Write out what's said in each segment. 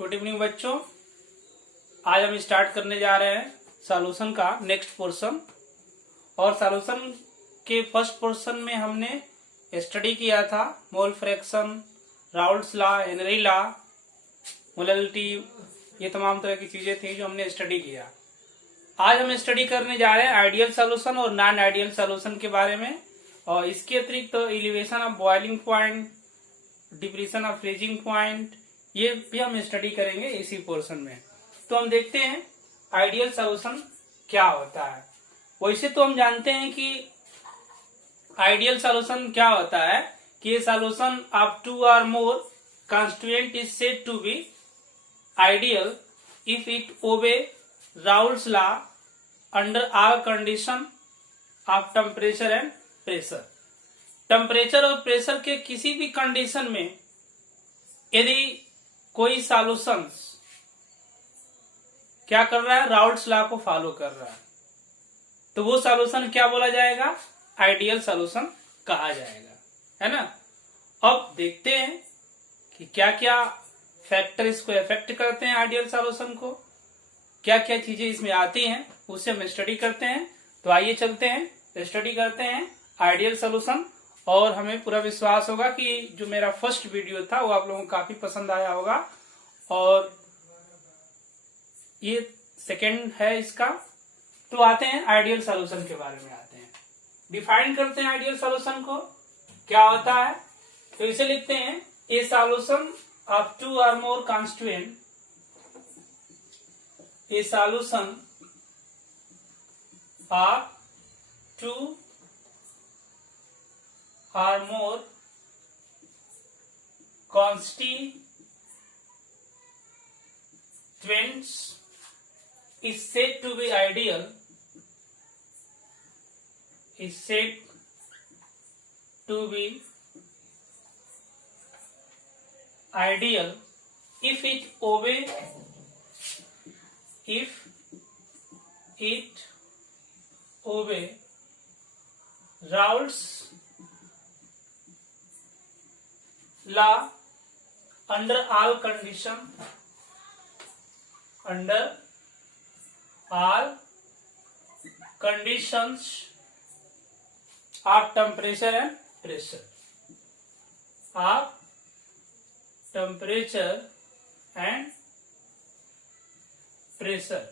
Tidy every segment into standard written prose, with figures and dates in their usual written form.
Good evening बच्चों। आज हम स्टार्ट करने जा रहे हैं सॉल्यूशन का नेक्स्ट पोर्शन। और सॉल्यूशन के फर्स्ट पोर्शन में हमने स्टडी किया था mole fraction, Raoult's law, Henry law, molality, ये तमाम तरह की चीजें थी जो हमने स्टडी किया। आज हम स्टडी करने जा रहे हैं आइडियल सॉल्यूशन और नॉन आइडियल सॉल्यूशन के बारे में। और इसके अतिरिक्त elevation of boiling point, depression of freezing point, ये भी हम स्टडी करेंगे इसी पोर्शन में। तो हम देखते हैं आइडियल सॉल्यूशन क्या होता है। वैसे तो हम जानते हैं कि आइडियल सॉल्यूशन क्या होता है कि solution of two or more constituent is said to be ideal if it obey Raoult's law under all condition of temperature and pressure. Temperature और प्रेशर के किसी भी कंडीशन में यदि कोई सॉल्यूशन क्या कर रहा है, राउल्ट्स लॉ को फॉलो कर रहा है, तो वो सॉल्यूशन क्या बोला जाएगा, आइडियल सॉल्यूशन कहा जाएगा, है ना। अब देखते हैं कि क्या क्या फैक्टर इसको इफेक्ट करते हैं आइडियल सॉल्यूशन को, क्या क्या चीजें इसमें आती हैं, उससे हम स्टडी करते हैं। तो आइए चलते हैं स्टडी करते हैं आइडियल सॉल्यूशन। और हमें पूरा विश्वास होगा कि जो मेरा फर्स्ट वीडियो था वो आप लोगों को काफी पसंद आया होगा। और ये सेकंड है इसका। तो आते हैं आइडियल सॉल्यूशन के बारे में, आते हैं डिफाइन करते हैं आइडियल सॉल्यूशन को क्या होता है। तो इसे लिखते हैं ए solution of two or more constituent, a solution of two or more constituents is said to be ideal, is said to be ideal if it obey Raoult's law under all conditions of temperature and pressure, of temperature and pressure,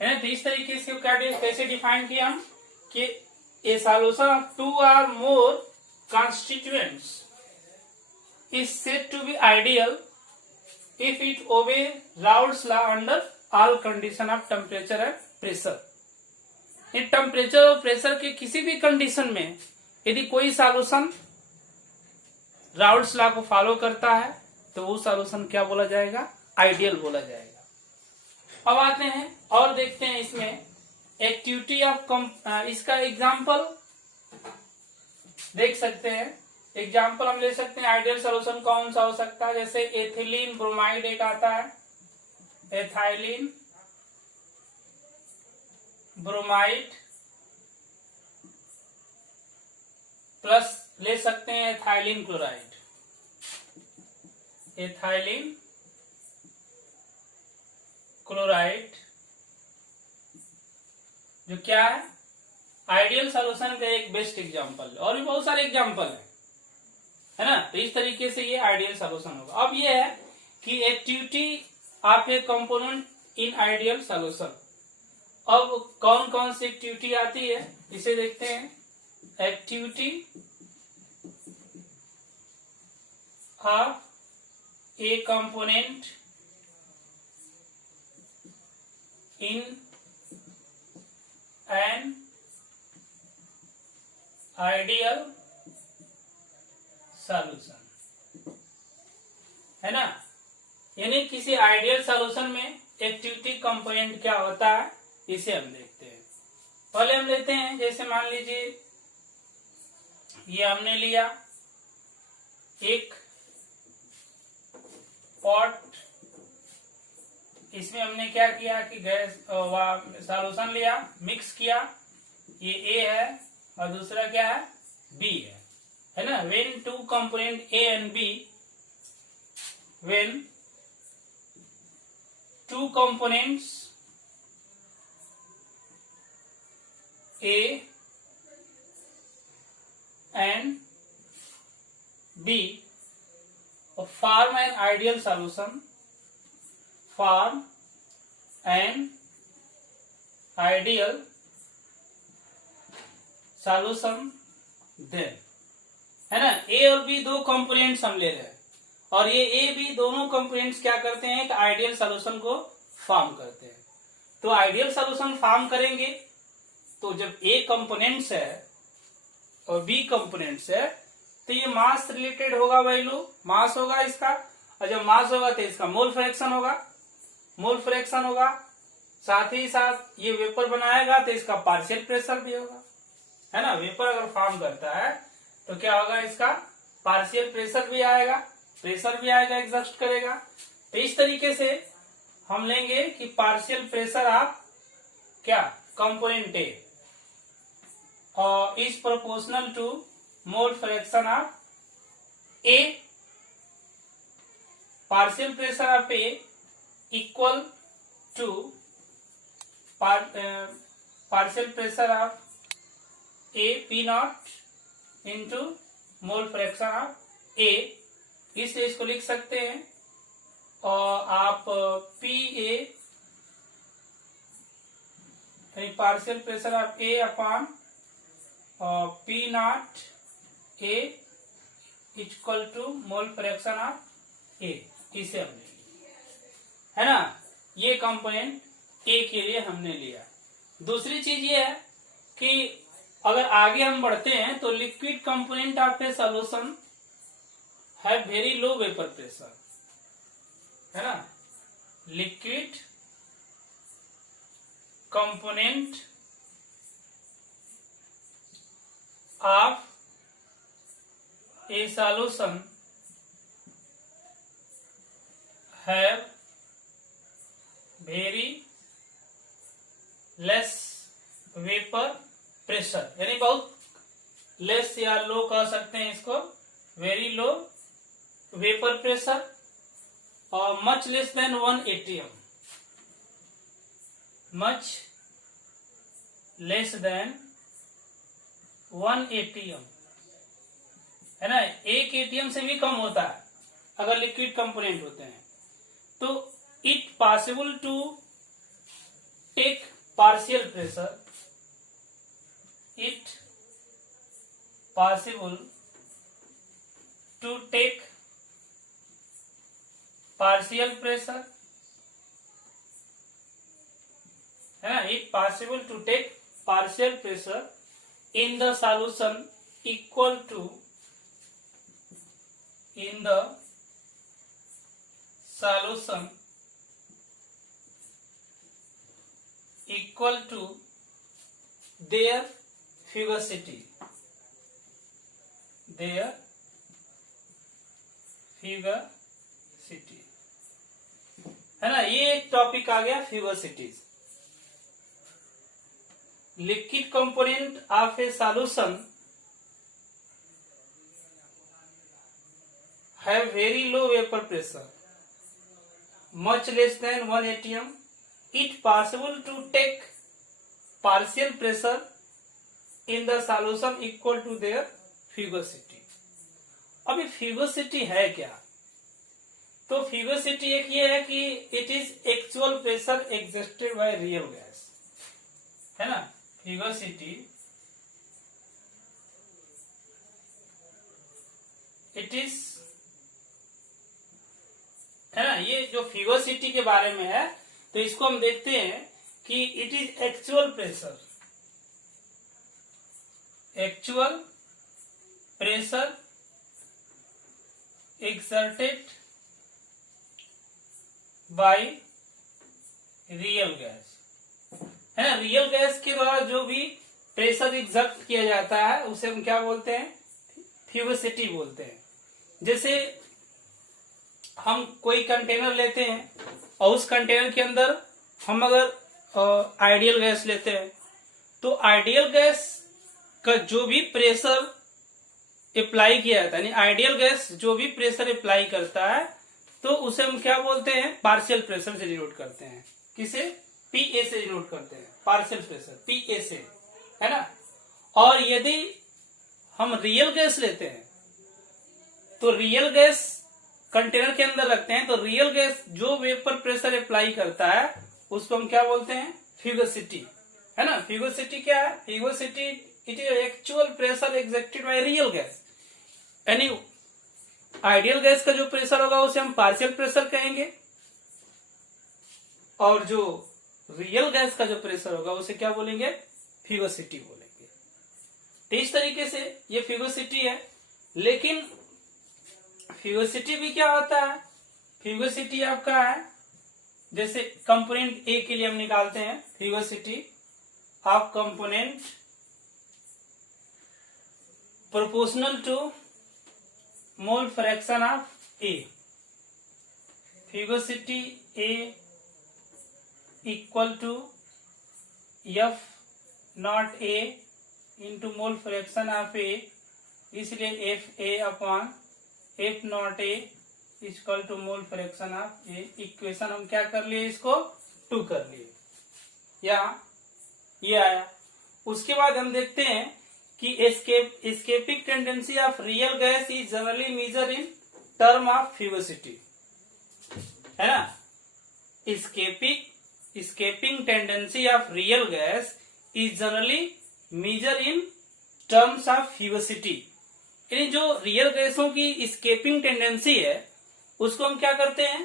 है। तो इस तरीके से कैसे define किया हम कि ए solution of two or more constituents is said to be ideal if it obey Raoult's law under all condition of temperature and pressure। In temperature और प्रेशर के किसी भी कंडीशन में यदि कोई सॉल्यूशन राउल्ट्स लॉ को फॉलो करता है तो वो सॉल्यूशन क्या बोला जाएगा, आइडियल बोला जाएगा। अब आते हैं और देखते हैं इसमें एक्टिविटी ऑफ इसका एग्जाम्पल देख सकते हैं। एग्जाम्पल हम ले सकते हैं आइडियल सॉल्यूशन कौन सा हो सकता है, जैसे एथिलीन ब्रोमाइड एक आता है, एथाइलिन ब्रोमाइड प्लस ले सकते हैं एथाइलिन क्लोराइड, एथाइलिन क्लोराइड जो क्या है आइडियल सॉल्यूशन का एक बेस्ट एग्जांपल। और भी बहुत सारे एग्जांपल है ना। तो इस तरीके से ये आइडियल सॉल्यूशन होगा। अब ये है कि activity of A component in ideal solution. अब कौन कौन सी एक्टिविटी आती है इसे देखते हैं। Activity of A component in an ideal solution, है ना। यानी किसी आइडियल सॉल्यूशन में एक्टिविटी कंपोनेंट क्या होता है इसे हम देखते हैं। पहले हम लेते हैं, जैसे मान लीजिए ये हमने लिया एक पॉट, इसमें हमने क्या किया कि गैस सॉल्यूशन लिया, मिक्स किया, ये ए है और दूसरा क्या है, बी है ना। When two component A and B when two components A and B form an ideal solution, form an ideal solution then, है ना। ए और बी दो कंपोनेंट्स हम ले रहे हैं और ये ए बी दोनों कंपोनेंट्स क्या करते हैं, एक आइडियल सॉल्यूशन को फॉर्म करते हैं। तो आइडियल सॉल्यूशन फॉर्म करेंगे तो जब ए कंपोनेंट्स है और बी कंपोनेंट्स है तो ये मास रिलेटेड होगा, वैल्यू मास होगा इसका, और जब मास होगा तो इसका मोल फ्रैक्शन होगा, मोल फ्रैक्शन होगा, साथ ही साथ ये वेपर बनाएगा तो इसका पार्शियल प्रेशर भी होगा, है ना। वेपर अगर फॉर्म करता है तो क्या होगा, इसका पार्शियल प्रेशर भी आएगा, प्रेशर भी आएगा, एग्जस्ट करेगा। तो इस तरीके से हम लेंगे कि पार्शियल प्रेशर ऑफ क्या कंपोनेंट ए और is proportional to mole fraction of A, partial pressure of A equal to partial pressure of A P naught into mole fraction of A, इसलिए इसको लिख सकते हैं। और आप P A partial pressure of A upon P not A equal to mole fraction of A, इसे हमने लिया, है ना। ये कंपोनेंट ए के लिए हमने लिया। दूसरी चीज ये है कि अगर आगे हम बढ़ते हैं तो liquid component of a solution है वेरी लो वेपर प्रेशर, है ना। Liquid component of a solution have very less vapour pressure, यानी बहुत लेस या लो कह सकते हैं इसको, वेरी लो वेपर प्रेशर और much less than 1 atm, much less than 1 atm, है ना। 1 atm से भी कम होता है अगर लिक्विड कंपोनेंट होते हैं। तो it possible to take partial pressure, it possible to take partial pressure, है ना। it possible to take partial pressure in the solution equal to, in the solution equal to their fugacity, their fugacity, है ना। ये एक topic आ गया fugacities. Liquid component of a solution have very low vapour pressure, much less than 1 atm, it possible to take partial pressure in the solution equal to their fugacity. अभी fugacity है क्या? तो फ्यूगसिटी एक ये है कि it is actual pressure existed bye real gas, है ना। फ्यूगसिटी इट इज, है ना। ये जो फ्यूगसिटी के बारे में है तो इसको हम देखते हैं कि it is actual pressure, actual pressure exerted by real gas, है ना। रियल गैस के द्वारा जो भी प्रेशर एक्सर्ट किया जाता है उसे हम क्या बोलते हैं, फ्यूगसिटी बोलते हैं। जैसे हम कोई कंटेनर लेते हैं और उस कंटेनर के अंदर हम अगर आइडियल गैस लेते हैं तो आइडियल गैस का जो भी प्रेशर अप्लाई किया जाता है, यानी आइडियल गैस जो भी प्रेशर अप्लाई करता है तो उसे हम क्या बोलते हैं, पार्शियल प्रेशर से डिनोट करते हैं। किसे? पीए से डिनोट करते हैं, पार्शियल प्रेशर पीए से, है ना। और यदि हम रियल गैस लेते हैं तो रियल गैस कंटेनर के अंदर रखते हैं, तो रियल गैस जो वेपर प्रेशर अप्लाई करता है उसको हम क्या बोलते हैं, फ्यूगोसिटी, है ना। फ्यूगोसिटी क्या है? Fugacity it is actual pressure exerted by real gas. यानी आइडियल गैस का जो प्रेशर होगा उसे हम पार्शियल प्रेशर कहेंगे, और जो रियल गैस का जो प्रेशर होगा उसे क्या बोलेंगे, फ्यूगोसिटी बोलेंगे। तो इस तरीके से ये फ्यूगोसिटी है। लेकिन फ्यूगोसिटी भी क्या होता है, फ्यूगोसिटी आपका है, जैसे कंपोनेंट ए के लिए हम निकालते हैं fugacity of component proportional to mole fraction of A. Fugacity A equal to F not A into mole fraction of A, इसलिए F A upon F not A equal to mole fraction of A. Equation हम क्या कर लिए, इसको 2 कर लिए, या ये आया। उसके बाद हम देखते हैं कि escaping tendency of real gas is generally measure in term of fugacity, है ना। escaping tendency of real gas is generally measured in terms of fugacity। यानी जो रियल गैसों की escaping tendency है उसको हम क्या करते हैं,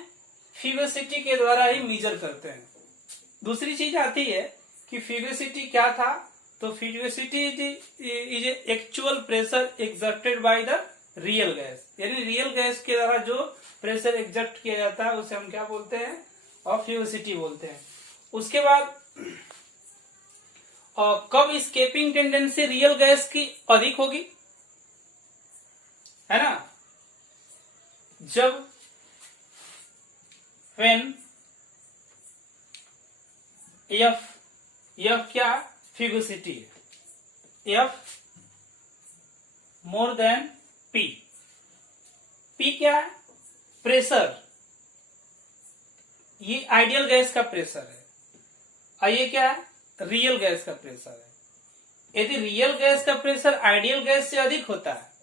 फ्यूगोसिटी के द्वारा ही मेजर करते हैं। दूसरी चीज आती है कि फ्यूगोसिटी क्या था, तो fugacity is actual pressure exerted by the real gas, यानी रियल गैस के द्वारा जो प्रेशर एक्सर्ट किया जाता है उसे हम क्या बोलते हैं, और फ्यूगोसिटी बोलते हैं। उसके बाद कब एस्केपिंग टेंडेंसी रियल गैस की अधिक होगी, है ना, जब व्हेन एफ क्या फ्यूगोसिटी है, F more than P. P क्या है, प्रेशर, ये आइडियल गैस का प्रेशर है, और ये क्या है, रियल गैस का प्रेशर है। यदि रियल गैस का प्रेशर आइडियल गैस से अधिक होता है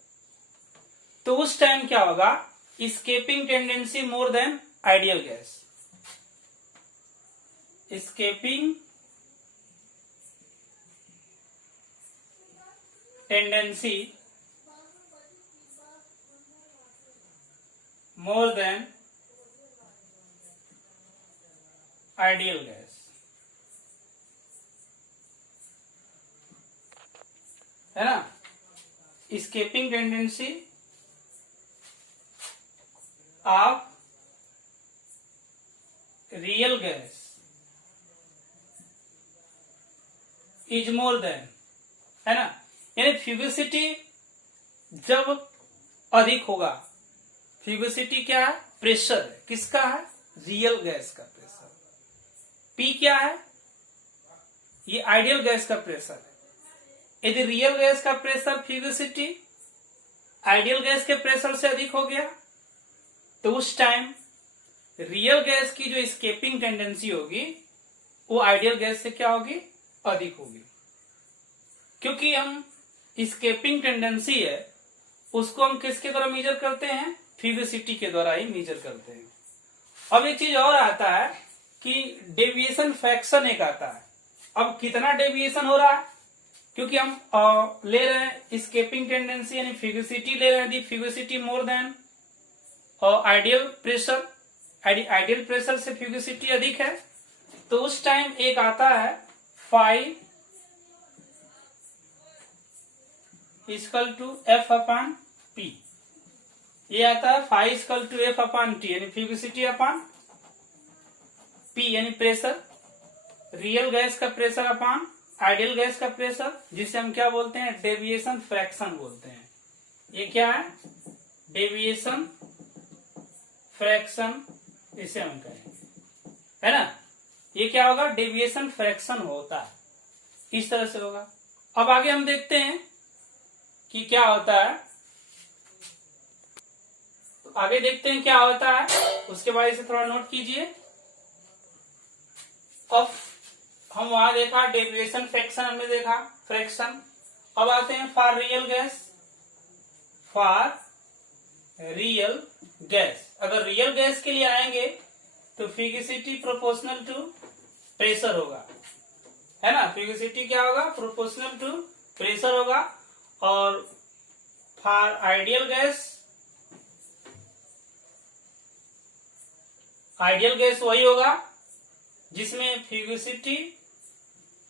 तो उस टाइम क्या होगा, एस्केपिंग टेंडेंसी मोर than ideal gas. Escaping tendency मोर देन आइडियल गैस, है ना। Escaping tendency of real gas is more than, है ना। यानी फ्यूगोसिटी जब अधिक होगा, फ्यूगोसिटी क्या है, प्रेशर है, किसका है, रियल गैस का प्रेशर। पी क्या है, ये आइडियल गैस का प्रेशर है। यदि रियल गैस का प्रेशर फ्यूगोसिटी आइडियल गैस के प्रेशर से अधिक हो गया तो उस टाइम रियल गैस की जो एस्केपिंग टेंडेंसी होगी वो आइडियल गैस से क्या होगी, अधिक होगी। क्योंकि हम एस्केपिंग टेंडेंसी है उसको हम किसके द्वारा मेजर करते हैं, फ्यूगोसिटी के द्वारा ही मेजर करते हैं। अब एक चीज और आता है कि डेविएशन फ्रैक्शन एक आता है। अब कितना डेविएशन हो रहा है, क्योंकि हम ले रहे हैं एस्केपिंग टेंडेंसी यानी फ्यूगोसिटी ले रहे हैं, यदि fugacity more than ideal pressure, ideal pressure से फ्यूगोसिटी अधिक है, तो उस टाइम एक आता है phi equal to F upon P. ये आता है phi equal to F upon T, यानी फ्यूगोसिटी अपॉन पी यानी प्रेशर, रियल गैस का प्रेशर अपॉन आइडियल गैस का प्रेशर, जिसे हम क्या बोलते हैं, डेविएशन फ्रैक्शन बोलते हैं। ये क्या है, डेविएशन फ्रैक्शन इसे हम कहेंगे, है ना। ये क्या होगा, डेविएशन फ्रैक्शन होता है, इस तरह से होगा। अब आगे हम देखते हैं कि क्या होता है, तो आगे देखते हैं क्या होता है। उसके बाद इसे थोड़ा नोट कीजिए। अब हम वहां देखा डेविएशन फ्रैक्शन हमने देखा फ्रैक्शन। अब आते हैं for real gas. For real gas, अगर रियल गैस के लिए आएंगे तो फिगिसिटी प्रोपोर्शनल टू प्रेशर होगा, है ना। फिगिसिटी क्या होगा, प्रोपोर्शनल टू प्रेशर होगा। और for ideal gas, ideal gas वही होगा जिसमें फिगिसिटी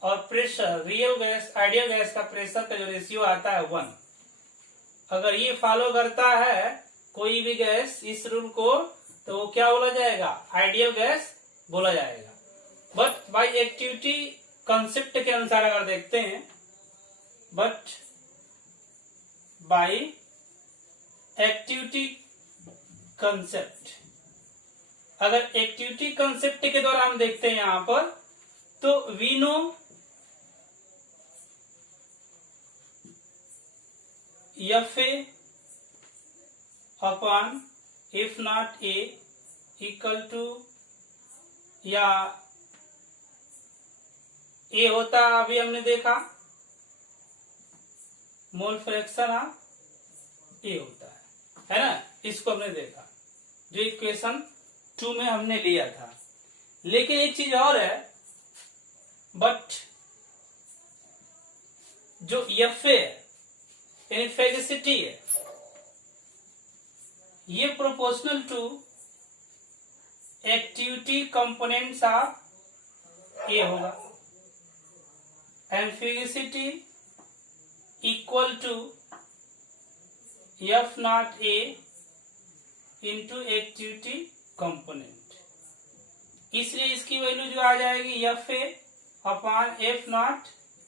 और pressure, real gas ideal gas का प्रेशर का जो रेशियो आता है 1। अगर ये फॉलो करता है कोई भी गैस इस रूल को, तो वो क्या बोला जाएगा, आइडियल गैस बोला जाएगा। बट बाय एक्टिविटी कंसेप्ट के अनुसार अगर देखते हैं, बट बाय एक्टिविटी कंसेप्ट, अगर एक्टिविटी कंसेप्ट के द्वारा हम देखते हैं यहां पर, तो we know F A upon F not A equal to, या ए होता है, अभी हमने देखा मोल फ्रैक्शन ऑफ ए होता है ना। इसको हमने देखा जो इक्वेशन 2 में हमने लिया था। लेकिन एक चीज और है, बट जो एफ ए यानी फेगसिटी है, ये proportional to activity components of A होगा, and fugacity equal to F not A into activity component. इसलिए इसकी वैल्यू जो आ जाएगी F A upon F not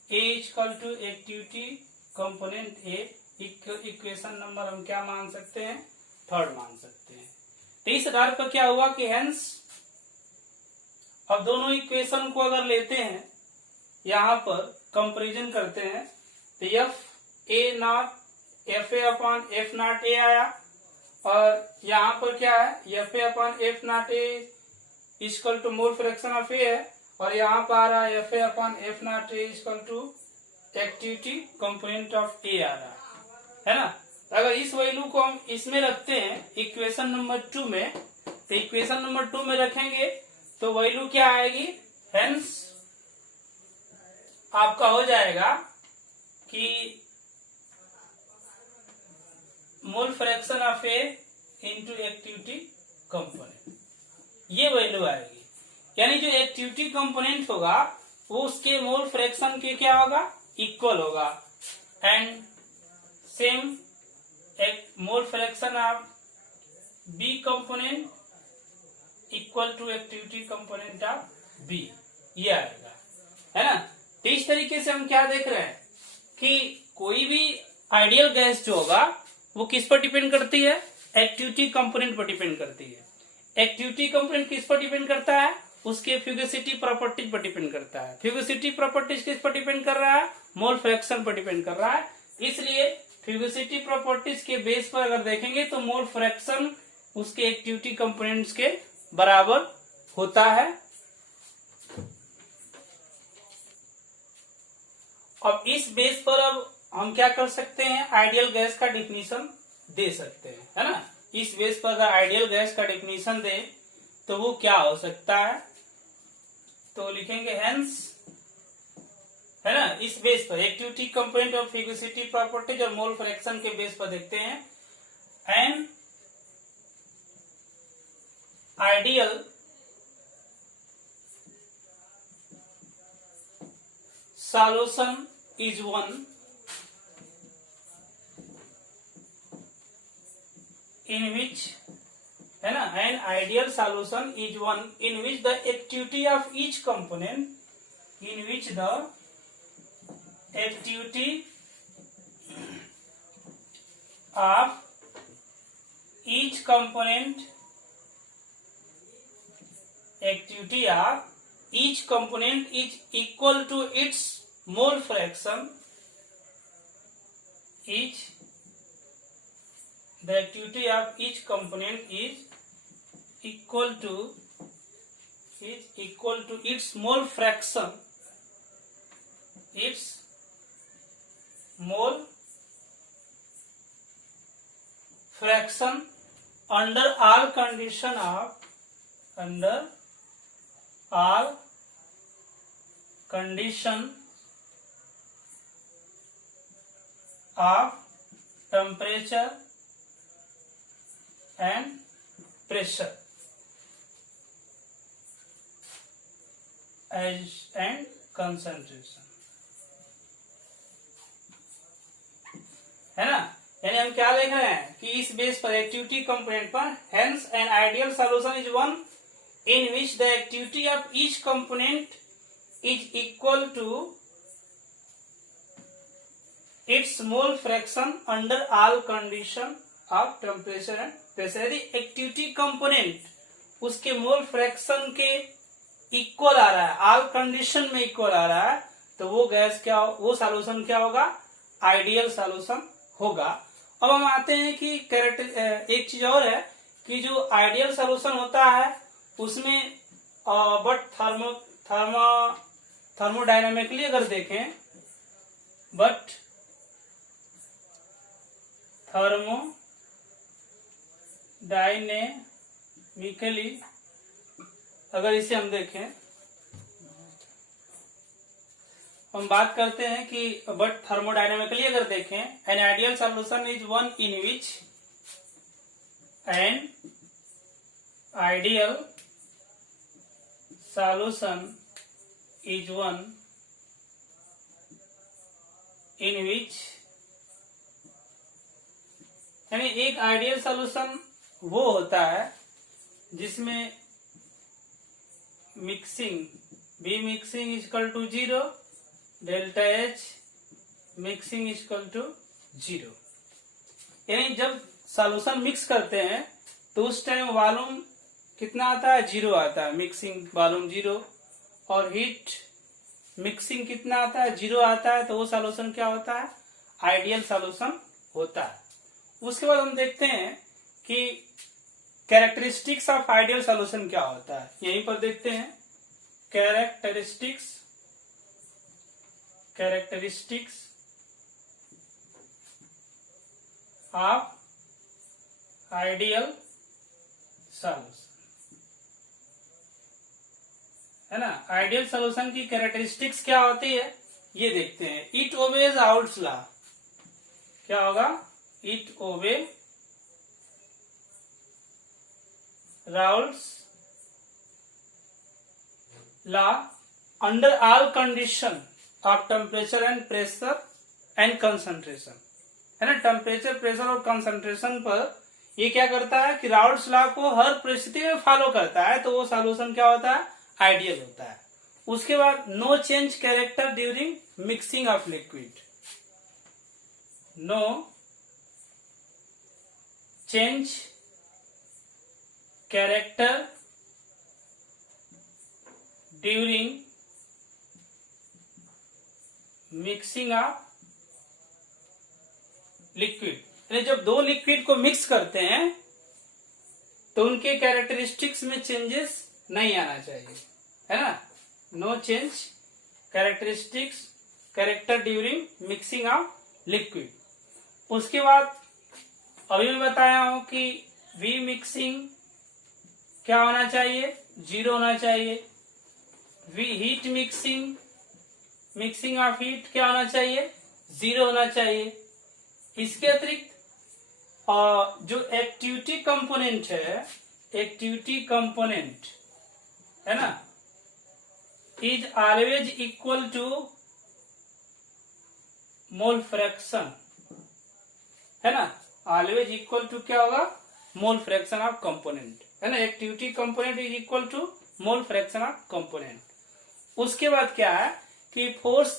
A equal to activity component A. Equation number हम क्या मान सकते हैं, 3rd मान सकते हैं। तो इस आधार पर क्या हुआ कि हेंस, अब दोनों इक्वेशन को अगर लेते हैं यहां पर कंपैरिजन करते हैं, तो F A naught F A upon F not A आया, और यहां पर क्या है, F A upon F not A equal to mole fraction of A है, और यहां पर आ रहा है F A upon F not A equal to activity component of A आ रहा है ना। तो अगर इस वैल्यू को हम इसमें रखते हैं इक्वेशन नंबर 2 में, तो इक्वेशन नंबर 2 में रखेंगे तो वैल्यू क्या आएगी, हेंस आपका हो जाएगा कि मोल fraction of A into activity component, ये वैल्यू आएगी। यानी जो एक्टिविटी कंपोनेंट होगा वो उसके मोल फ्रैक्शन के क्या होगा, इक्वल होगा, एंड सेम एक mole fraction of B component equal to activity component of B, ये आएगा, है ना। तो इस तरीके से हम क्या देख रहे हैं कि कोई भी आइडियल गैस जो होगा वो किस पर डिपेंड करती है, एक्टिविटी कंपोनेंट पर डिपेंड करती है। एक्टिविटी कंपोनेंट किस पर डिपेंड करता है, उसके फ्यूगिसिटी प्रॉपर्टीज पर डिपेंड करता है। फ्यूगिसिटी प्रॉपर्टीज किस पर डिपेंड कर रहा है, मोल फ्रैक्शन पर डिपेंड कर रहा है। इसलिए फ्यूगिसिटी प्रॉपर्टीज के बेस पर अगर देखेंगे तो मोल फ्रैक्शन उसके एक्टिविटी कंपोनेंट्स के बराबर होता है। अब इस बेस पर अब हम क्या कर सकते हैं, आइडियल गैस का डिफिनीशन दे सकते हैं, है ना। इस बेस पर अगर आइडियल गैस का डिफिनीशन दे तो वो क्या हो सकता है, तो लिखेंगे हेंस, है ना। इस बेस पर एक्टिविटी कंपोनेंट और फिगिसिटी प्रॉपर्टीज और मोल फ्रैक्शन के बेस पर देखते हैं, and ideal solution is one in which, है ना, an ideal solution is one in which the activity of each component, in which the activity of each component, activity of each component is equal to its mole fraction, the activity of each component is equal to its mole fraction, its mole fraction under all condition of temperature and pressure and concentration, है ना। यानी हम क्या लिख रहे हैं कि इस बेस पर एक्टिविटी कंपोनेंट पर hence an ideal solution is one in which the activity of each component is equal to its mole fraction under all condition of temperature and pressure. यदि एक्टिविटी कंपोनेंट उसके mole fraction के equal आ रहा है, all condition में equal आ रहा है, तो वो सॉल्यूशन क्या होगा, आइडियल सॉल्यूशन होगा। अब हम आते हैं कि एक चीज और है कि जो आइडियल सॉल्यूशन होता है उसमें बट थर्मोडायनामिकली अगर देखें, बट थर्मोडायनेमिकली अगर इसे हम देखें, हम बात करते हैं कि बट थर्मोडायनामिकली अगर देखें, an ideal solution is one in which an ideal solution is one in which, यानी एक आइडियल सॉल्यूशन वो होता है जिसमें mixing B mixing equal to 0, delta H mixing equal to 0। यानी जब सॉल्यूशन मिक्स करते हैं तो उस टाइम वॉल्यूम कितना आता है, 0 आता है, मिक्सिंग वॉल्यूम 0, और हीट मिक्सिंग कितना आता है, 0 आता है, तो वो सॉल्यूशन क्या होता है, आइडियल सॉल्यूशन होता है। उसके बाद हम देखते हैं कि कैरेक्टरिस्टिक्स ऑफ आइडियल सॉल्यूशन क्या होता है, यहीं पर देखते हैं। कैरेक्टरिस्टिक्स ऑफ आइडियल सॉल्यूशन, है ना। आइडियल सॉल्यूशन की कैरेक्टरिस्टिक्स क्या होती है ये देखते हैं। इट ओबेज राउल्स लॉ, क्या होगा, it obey Raoult's law under all condition of temperature and pressure and concentration, है ना। टेम्परेचर, प्रेशर और कंसंट्रेशन पर ये क्या करता है कि राउल्स लॉ को हर परिस्थिति में फॉलो करता है, तो वो सॉल्यूशन क्या होता है, आइडियल होता है। उसके बाद no change character during mixing of liquid, no change character during mixing of liquid, यानी जब दो लिक्विड को मिक्स करते हैं तो उनके कैरेक्टरिस्टिक्स में चेंजेस नहीं आना चाहिए, है ना। No change characteristics character during mixing of liquid. उसके बाद अभी मैं बताया हूं कि वी मिक्सिंग क्या होना चाहिए, 0 होना चाहिए। We heat mixing of heat क्या होना चाहिए, 0 होना चाहिए। इसके अतिरिक्त जो एक्टिविटी कंपोनेंट है ना, is always equal to mole fraction, है ना। ऑलवेज इक्वल टू क्या होगा, मोल फ्रैक्शन ऑफ कंपोनेंट, है ना। Activity component is equal to mole fraction of component. उसके बाद क्या है कि force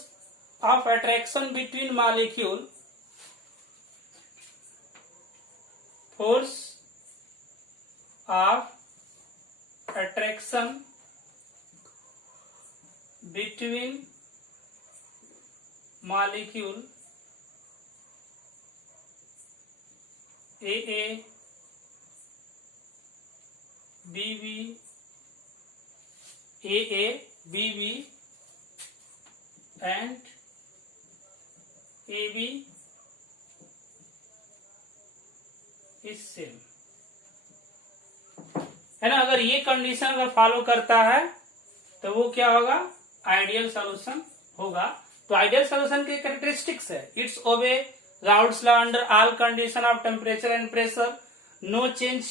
of attraction between molecule, force of attraction between molecule A BB, AA, BB and AB is same, है ना। अगर ये कंडीशन अगर फॉलो करता है तो वो क्या होगा, आइडियल सॉल्यूशन होगा। तो आइडियल सॉल्यूशन के कैरेक्टरिस्टिक्स है, it's obey Raoult's law under all condition of temperature and pressure, no change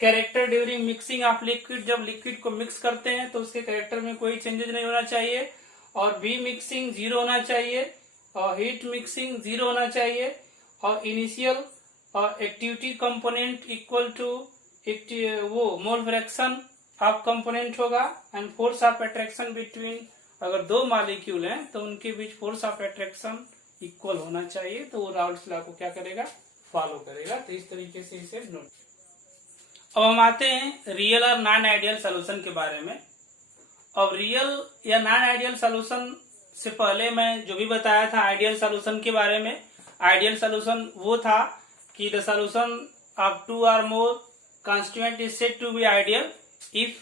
character during mixing of liquid, जब लिक्विड को मिक्स करते हैं तो उसके कैरेक्टर में कोई चेंजेस नहीं होना चाहिए, और बी मिक्सिंग 0 होना चाहिए, और हीट मिक्सिंग 0 होना चाहिए, और initial activity component equal to वो मोल फ्रैक्शन ऑफ कंपोनेंट होगा, and force of attraction between, अगर दो मॉलिक्यूल हैं तो उनके बीच फोर्स ऑफ अट्रैक्शन इक्वल होना चाहिए, तो वो राउल्ट्स लॉ को क्या करेगा, फॉलो करेगा। तो इस तरीके से इसे नोट। अब हम आते हैं रियल और नॉन आइडियल सोल्यूशन के बारे में। अब रियल या नॉन आइडियल सोल्यूशन से पहले मैं जो भी बताया था आइडियल सोल्यूशन के बारे में, आइडियल सोल्यूशन वो था कि the solution of 2 or more constituent is said to be ideal if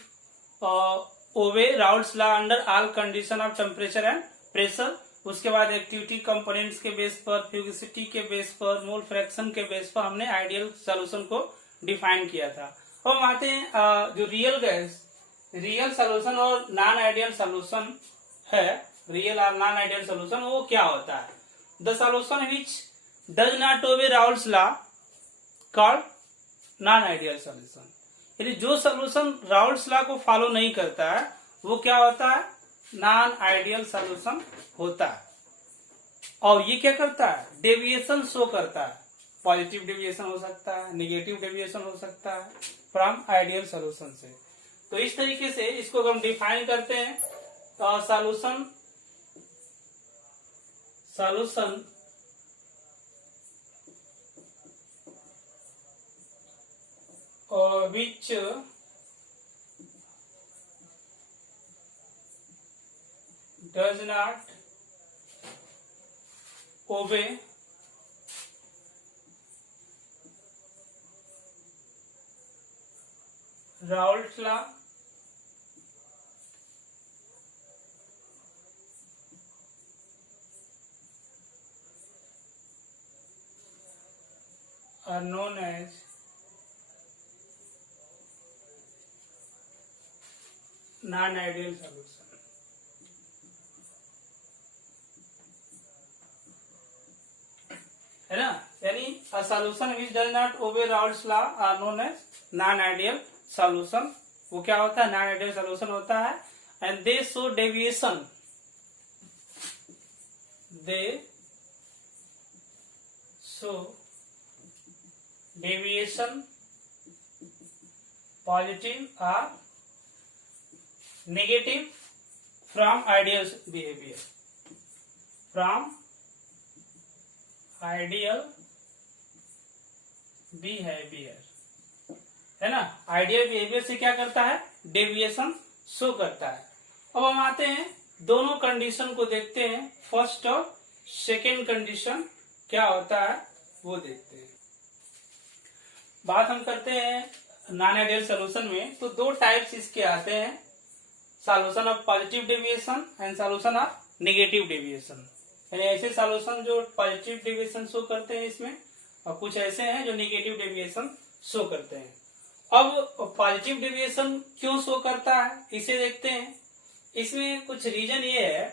obey Raoult's law under all condition of temperature and pressure। उसके बाद एक्टिविटी कंपोनेंट्स के बेस पर, फ्यूगिसिटी के बेस पर, मोल फ्रैक्शन के बेस पर हमने आइडियल सोल्यूशन को डिफाइन किया था। अब हम आते हैं जो रियल सोल्यूशन और नॉन आइडियल सोल्यूशन है, रियल और नॉन आइडियल सोल्यूशन वो क्या होता है। The solution which does not obey Raoult's law called non ideal solution, यानी जो सोल्यूशन राउल्ट्स लॉ को फॉलो नहीं करता है वो क्या होता है, नॉन आइडियल सोल्यूशन होता है। और ये क्या करता है, डेविएशन शो करता है, पॉजिटिव डेविएशन हो सकता है, नेगेटिव डेविएशन हो सकता है फ्रॉम आइडियल सोल्यूशन से। तो इस तरीके से इसको हम डिफाइन करते हैं। तो solution which does not obey Raoult's law are known as non ideal solution, है ना। यानी a solution which does not obey Raoult's law are known as non ideal solution. वो क्या होता है, नॉन आइडियल सोल्यूशन होता है। And they show deviation, positive और negative from ideal behavior, है ना। आइडियल बिहेवियर से क्या करता है, डेविएशन शो करता है। अब हम आते हैं दोनों कंडीशन को देखते हैं, फर्स्ट और सेकेंड कंडीशन क्या होता है वो देखते हैं। बात हम करते हैं नॉन आइडियल सोल्यूशन में, तो दो टाइप्स इसके आते हैं, solution of positive deviation and solution of negative deviation. यानी ऐसे सॉल्यूशन जो पॉजिटिव डेविएशन शो करते हैं इसमें, और कुछ ऐसे हैं जो नेगेटिव डेविएशन शो करते हैं। अब पॉजिटिव डेविएशन क्यों शो करता है इसे देखते हैं। इसमें कुछ रीजन ये है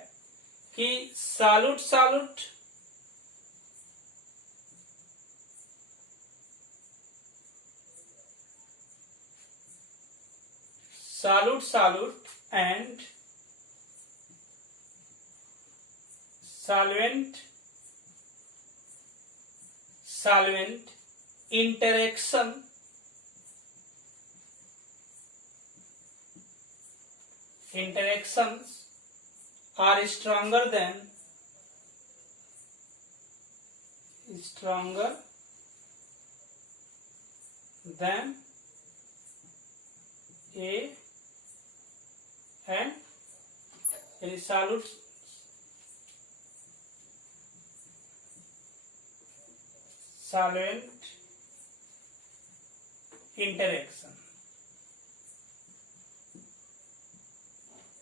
कि solute and solvent interactions are stronger than A and any solute solvent interaction,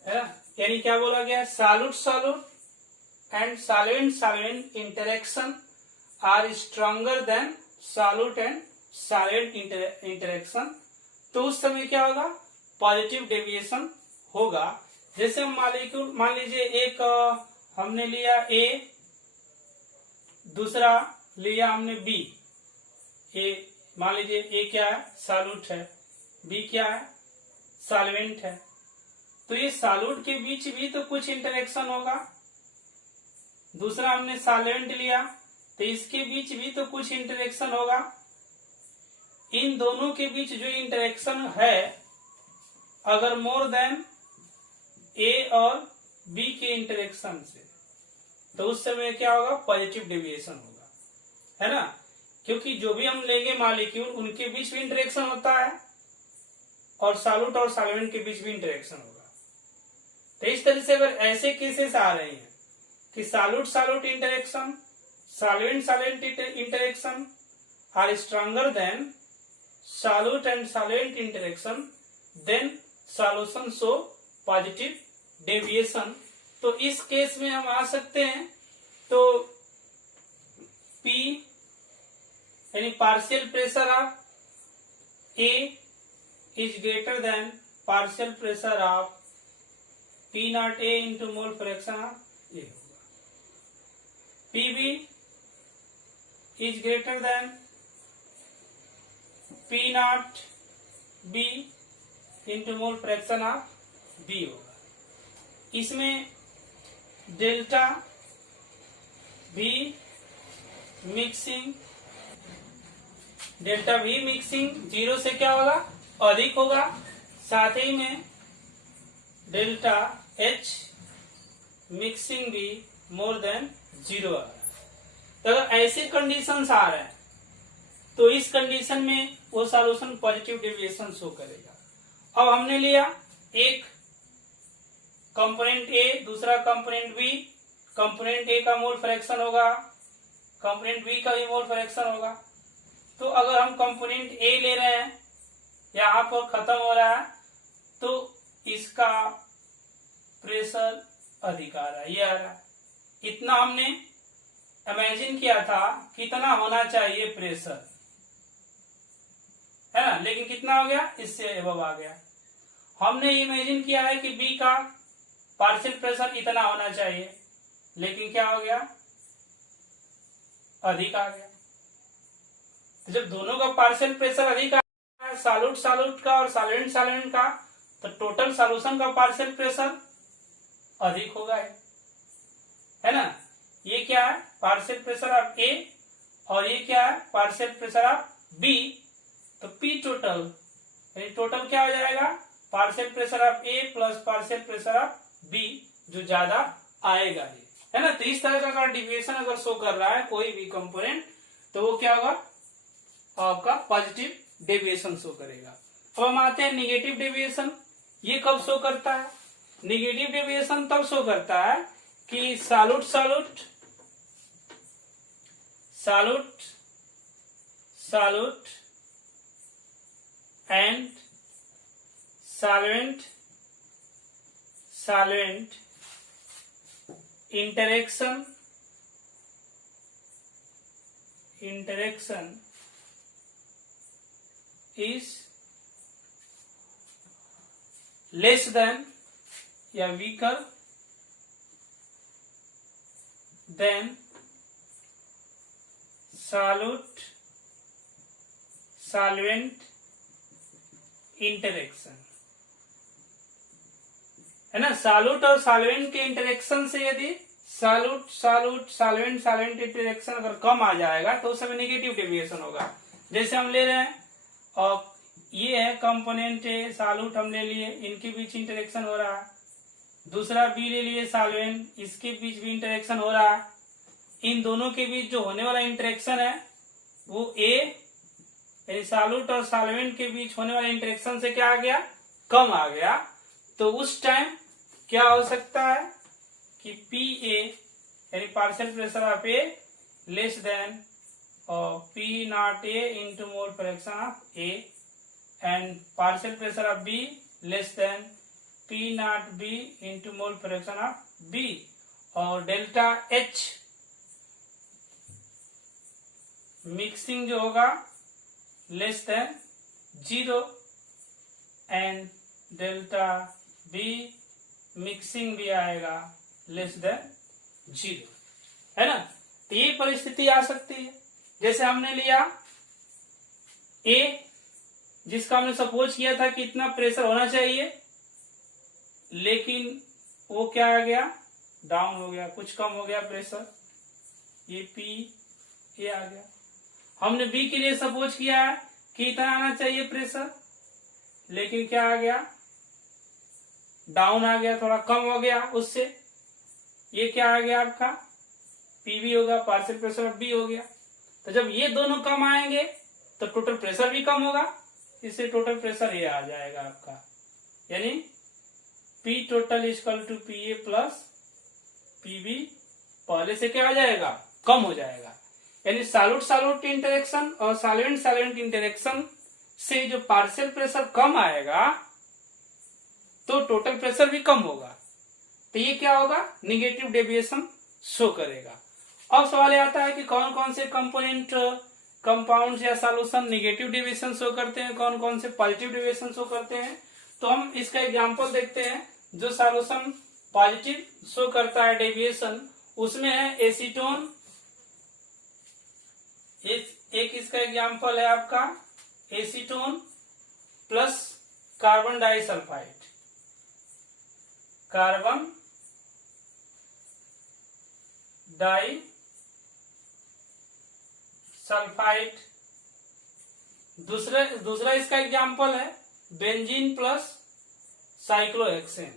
है ना। यानी क्या बोला गया, solute solute and solvent solvent interaction are stronger than solute and solvent interaction. तो उस समय क्या होगा, पॉजिटिव डेविएशन होगा। जैसे मॉलिक्यूल, मान लीजिए एक हमने लिया ए, दूसरा लिया हमने बी। ए मान लीजिए ए क्या है, सॉल्यूट है, बी क्या है, सॉल्वेंट है। तो ये सॉल्यूट के बीच भी तो कुछ इंटरेक्शन होगा। दूसरा हमने सॉल्वेंट लिया, तो इसके बीच भी तो कुछ इंटरेक्शन होगा। इन दोनों के बीच जो इंटरेक्शन है, अगर मोर देन ए और बी के इंटरेक्शन से, तो उस समय क्या होगा, पॉजिटिव डेविएशन होगा, है ना। क्योंकि जो भी हम लेंगे मॉलिक्यूल, उनके बीच भी इंटरेक्शन होता है और सॉल्यूट और सॉल्वेंट के बीच भी इंटरेक्शन होगा। तो इस तरह से अगर ऐसे केसेस आ रहे हैं कि solute solute interaction, solvent solvent interaction are stronger than solute and solvent interaction, then solution show positive deviation. तो इस केस में हम आ सकते हैं, तो P यानी partial pressure of A is greater than partial pressure of P not A into mole fraction of A होगा। PB is greater than P not B into mole fraction of B होगा। इसमें delta V mixing, delta V mixing 0 से क्या होगा, अधिक होगा। साथ ही में डेल्टा H मिक्सिंग भी मोर देन 0 आ रहा है। तो अगर ऐसे कंडीशंस आ रहे हैं, तो इस कंडीशन में वो सॉल्यूशन पॉजिटिव डेविएशन शो करेगा। अब हमने लिया एक कंपोनेंट A, दूसरा कंपोनेंट B। कंपोनेंट A का मोल फ्रैक्शन होगा, कंपोनेंट B का भी मोल फ्रैक्शन होगा। तो अगर हम कंपोनेंट A ले रहे हैं, यहाँ पर खत्म हो रहा है, तो इसका प्रेशर अधिक आ रहा है, ये आ रहा है। इतना हमने इमेजिन किया था कितना होना चाहिए प्रेशर, है ना, लेकिन कितना हो गया, इससे एबव आ गया। हमने इमेजिन किया है कि बी का पार्शियल प्रेशर इतना होना चाहिए, लेकिन क्या हो गया, अधिक आ गया। तो जब दोनों का पार्शियल प्रेशर अधिक आ गया, सॉल्यूट सॉल्यूट का और सॉल्वेंट सॉल्वेंट का, तो टोटल सॉल्यूशन का पार्शियल प्रेशर अधिक होगा, है ना। ये क्या है, पार्शियल प्रेशर ऑफ ए, और ये क्या है, पार्शियल प्रेशर ऑफ बी। तो पी टोटल, टोटल क्या हो जाएगा, partial pressure of A plus partial pressure of B, जो ज्यादा आएगा, है ना। तो इस तरह का डेविएशन अगर शो कर रहा है कोई भी कंपोनेंट, तो वो क्या होगा, आपका पॉजिटिव डेविएशन शो करेगा। अब हम आते हैं निगेटिव डेविएशन। ये कब शो करता है, निगेटिव डेविएशन तब शो करता है कि solute solute solute solute and solvent solvent interaction is less than या weaker than solute solvent interaction, है ना। सॉल्यूट और सॉल्वेंट के इंटरेक्शन से यदि solute solute solvent solvent interaction अगर कम आ जाएगा, तो उस समय नेगेटिव डेविएशन होगा। जैसे हम ले रहे हैं, और ये है कंपोनेंट ए, सॉल्यूट हम ले लिए, इनके बीच इंटरेक्शन हो रहा है। दूसरा बी ले लिए सॉल्वेंट, इसके बीच भी इंटरेक्शन हो रहा है। इन दोनों के बीच जो होने वाला इंटरेक्शन है, वो ए सॉल्यूट और सॉल्वेंट के बीच होने वाले इंटरेक्शन से क्या आ गया, कम आ गया। तो उस टाइम क्या हो सकता है कि पी ए यानी partial pressure of A less than P not A into mole fraction of A, and partial pressure of B less than P not B into mole fraction of B, और delta H mixing जो होगा less than 0, and delta B mixing भी आएगा less than 0, है ना। तो ये परिस्थिति आ सकती है। जैसे हमने लिया ए, जिसका हमने सपोज किया था कि इतना प्रेशर होना चाहिए, लेकिन वो क्या आ गया, डाउन हो गया, कुछ कम हो गया प्रेशर, ये पी ए आ गया। हमने बी के लिए सपोज किया है कि इतना आना चाहिए प्रेशर, लेकिन क्या आ गया, डाउन आ गया, थोड़ा कम हो गया उससे, ये क्या आ गया आपका पीवी होगा, पार्शियल प्रेशर ऑफ बी हो गया। तो जब ये दोनों कम आएंगे तो टोटल प्रेशर भी कम होगा, इससे टोटल प्रेशर ये आ जाएगा आपका, यानी P total equal to P A plus PB पहले से क्या हो जाएगा, कम हो जाएगा। यानी सॉल्यूट सॉल्यूट इंटरेक्शन और सॉल्वेंट सॉल्वेंट इंटरेक्शन से जो पार्शियल प्रेशर कम आएगा तो टोटल प्रेशर भी कम होगा, तो ये क्या होगा, निगेटिव डेविएशन शो करेगा। अब सवाल आता है कि कौन कौन से कंपोनेंट कंपाउंड्स या सॉल्यूशन निगेटिव डेविएशन शो करते हैं, कौन कौन से पॉजिटिव डेविएशन शो करते हैं। तो हम इसका एग्जांपल देखते हैं। जो सॉल्यूशन पॉजिटिव शो करता है डेविएशन, उसमें है एसीटोन, एक इसका एग्जांपल है आपका acetone plus carbon disulphide, carbon disulphide. दूसरा इसका एग्जांपल है benzene plus cyclohexane,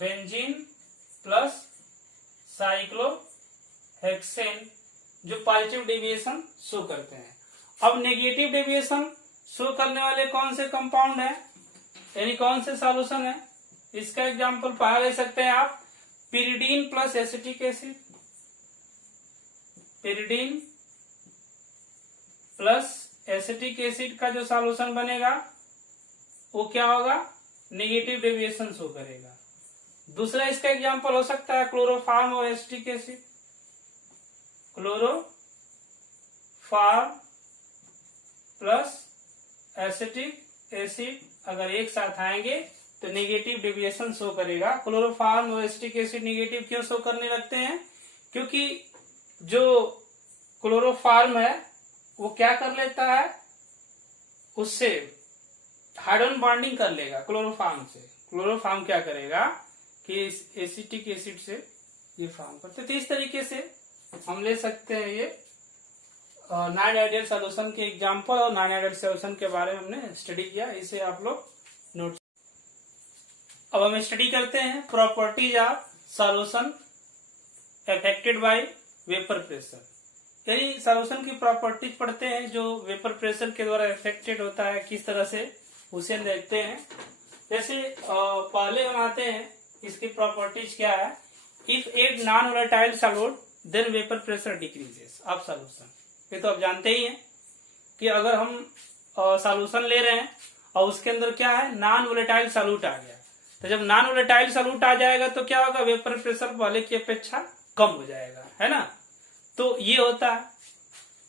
benzene plus cyclohexane, जो पॉजिटिव डेविएशन शो करते हैं। अब नेगेटिव डेविएशन शो करने वाले कौन से कंपाउंड है, यानी कौन से सॉल्यूशन है, इसका एग्जांपल पढ़ा ले सकते हैं आप, pyridine plus acetic acid, pyridine plus acetic acid का जो सॉल्यूशन बनेगा वो क्या होगा, नेगेटिव डेविएशन शो करेगा। दूसरा इसका एग्जांपल हो सकता है क्लोरोफार्म और acetic acid, chloroform plus acetic acid अगर एक साथ आएंगे तो नेगेटिव डेविएशन शो करेगा। क्लोरोफार्म और एसिटिक एसिड नेगेटिव क्यों शो करने लगते हैं, क्योंकि जो क्लोरोफार्म है वो क्या कर लेता है, उससे हाइड्रोजन बॉन्डिंग कर लेगा क्लोरोफार्म से। क्लोरोफार्म क्या करेगा कि एसिटिक एसिड से ये फॉर्म करते, तो इस तरीके से हम ले सकते हैं ये नॉन आइडियल सॉल्यूशन के एग्जांपल और नॉन आइडियल सॉल्यूशन के बारे में हमने स्टडी किया, इसे आप लोग नोट। अब हम स्टडी करते हैं properties of solution affected by vapour pressure, यानी सॉल्यूशन की प्रॉपर्टीज पढ़ते हैं जो वेपर प्रेशर के द्वारा अफेक्टेड होता है, किस तरह से उसे देखते हैं। जैसे पहले हम आते हैं, इसकी प्रॉपर्टीज क्या है, if add non volatile solute then vapour pressure decreases of solution. ये तो आप जानते ही हैं कि अगर हम सॉल्यूशन ले रहे हैं और उसके अंदर क्या है, नॉन वोलेटाइल सॉल्यूट आ गया, तो जब नॉन वोलेटाइल सॉल्यूट आ जाएगा तो क्या होगा, वेपर प्रेशर पहले की अपेक्षा कम हो जाएगा, है ना। तो ये होता है।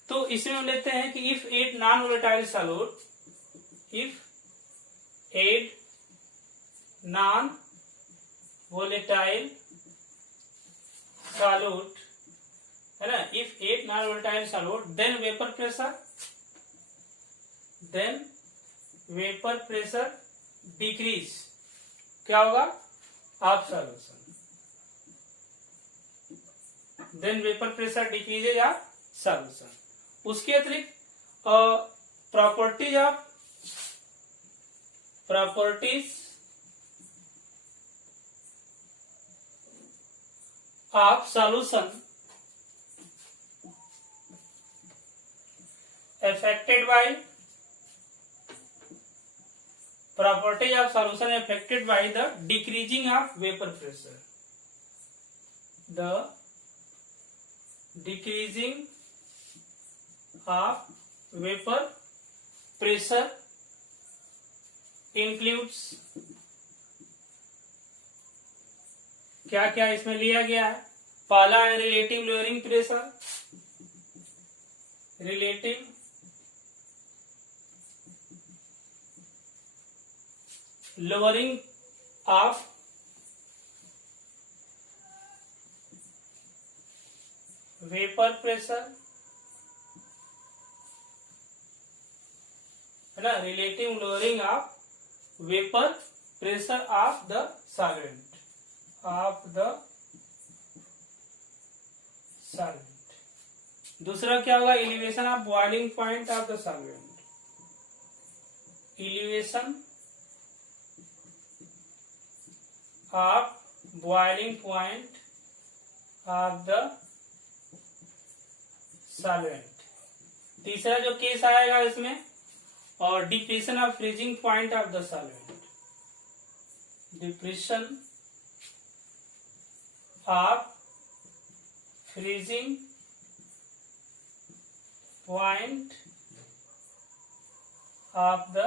तो इसमें हम लेते हैं कि if add non volatile solute, if add non volatile solute, है ना, if add non volatile solute then vapour pressure decrease, क्या होगा, of solution, then vapour pressure decreases of solution. उसके अतिरिक्त properties of solution affected by properties of solution affected by the decreasing of vapor pressure, the decreasing of vapor pressure includes, क्या क्या इसमें लिया गया है? पहला है relative lowering pressure, relative lowering of vapour pressure, है ना, relative lowering of vapour pressure of the solvent, of the solvent. दूसरा क्या होगा? Elevation of boiling point of the solvent, elevation of boiling point of the solvent. तीसरा जो case आएगा इसमें, और depression of freezing point of the solvent, depression of freezing point of the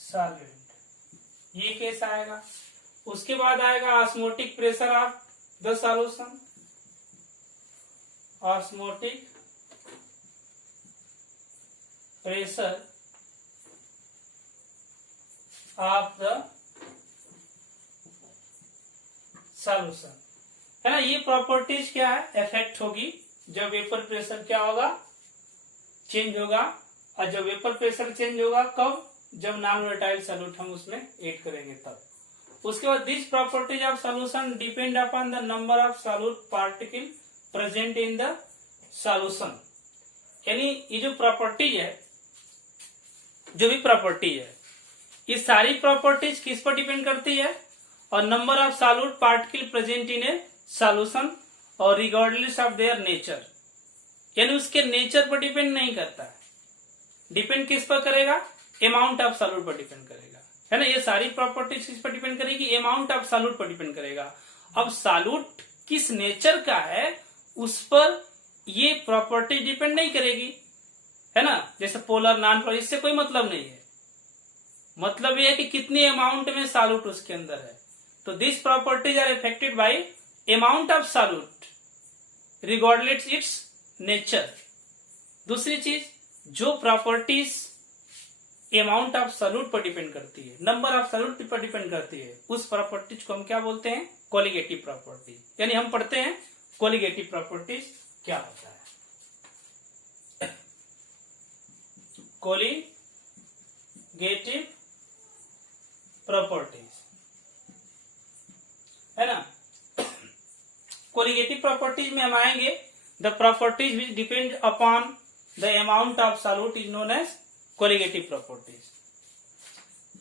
solvent, ये case आएगा। उसके बाद आएगा osmotic pressure of the solution, osmotic pressure of the solution, है ना। ये प्रॉपर्टीज क्या है? इफेक्ट होगी जब वेपर प्रेशर क्या होगा? चेंज होगा। और जब वेपर प्रेशर चेंज होगा कब? जब नॉन वोलेटाइल सॉल्यूट हम उसमें ऐड करेंगे तब। उसके बाद this properties of solution depend upon the number of solute particle present in the solution. यानी ये जो प्रॉपर्टीज है, जो भी प्रॉपर्टी है, ये सारी प्रॉपर्टीज किस पर डिपेंड करती है? और number of solute particle present in A solution और रिगार्डलेस ऑफ देयर नेचर, यानी उसके नेचर पर डिपेंड नहीं करता है। डिपेंड किस पर करेगा? अमाउंट ऑफ सॉल्यूट पर डिपेंड करेगा, है ना। ये सारी प्रॉपर्टीज किस पर डिपेंड करेगी? अमाउंट ऑफ सॉल्यूट पर डिपेंड करेगा। अब सॉल्यूट किस नेचर का है उस पर ये प्रॉपर्टी डिपेंड नहीं करेगी, है ना। जैसे पोलर, नॉन पोलर, इससे कोई मतलब नहीं है। मतलब ये है कि कितने अमाउंट में सॉल्यूट उसके अंदर है। तो this properties are affected by amount of solute regardless its nature. दूसरी चीज, जो प्रॉपर्टीज अमाउंट ऑफ सॉल्यूट पर डिपेंड करती है, नंबर ऑफ सॉल्यूट पर डिपेंड करती है, उस प्रॉपर्टीज को हम क्या बोलते हैं? Colligative property. यानी हम पढ़ते हैं कोलिगेटिव प्रॉपर्टीज क्या होता है। कोलिगेटिव प्रॉपर्टीज, है ना। कोलिगेटिव प्रॉपर्टीज में हम आएंगे, the properties which depend upon the amount of solute is known as colligative properties.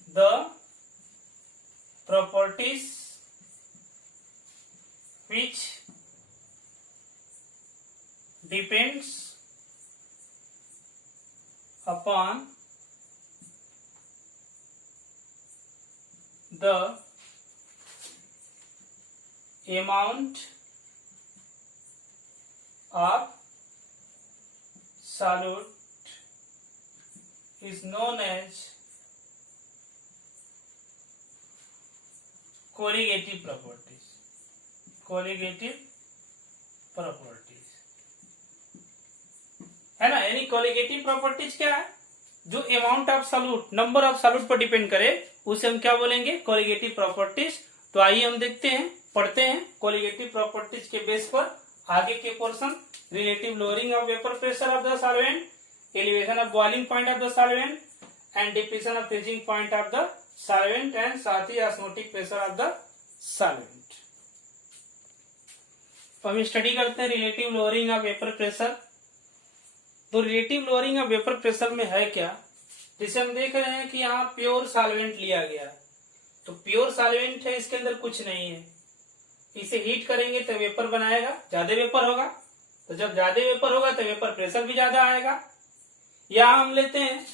The properties which depends upon the amount of solute is known as corrugative properties. Corrugative properties, है ना। यानी colligative properties क्या है? जो amount of solute, number of solute पर depend करे, उसे हम क्या बोलेंगे? Colligative properties. तो आइए हम देखते हैं, पढ़ते हैं कोलिगेटिव प्रॉपर्टीज के बेस पर आगे के portion. Relative lowering of vapour pressure of the solvent, elevation of boiling point of the solvent and depression of freezing point of the solvent and साथ ही osmotic pressure of the solvent. तो हम study करते हैं relative lowering of vapour pressure. तो relative lowering of vapour pressure में है क्या? जैसे हम देख रहे हैं कि यहाँ प्योर सॉल्वेंट लिया गया, तो प्योर सॉल्वेंट है, इसके अंदर कुछ नहीं है। इसे हीट करेंगे तो वेपर बनाएगा, ज्यादा वेपर होगा। तो जब ज्यादा वेपर होगा तो वेपर प्रेशर भी ज्यादा आएगा। यहाँ हम लेते हैं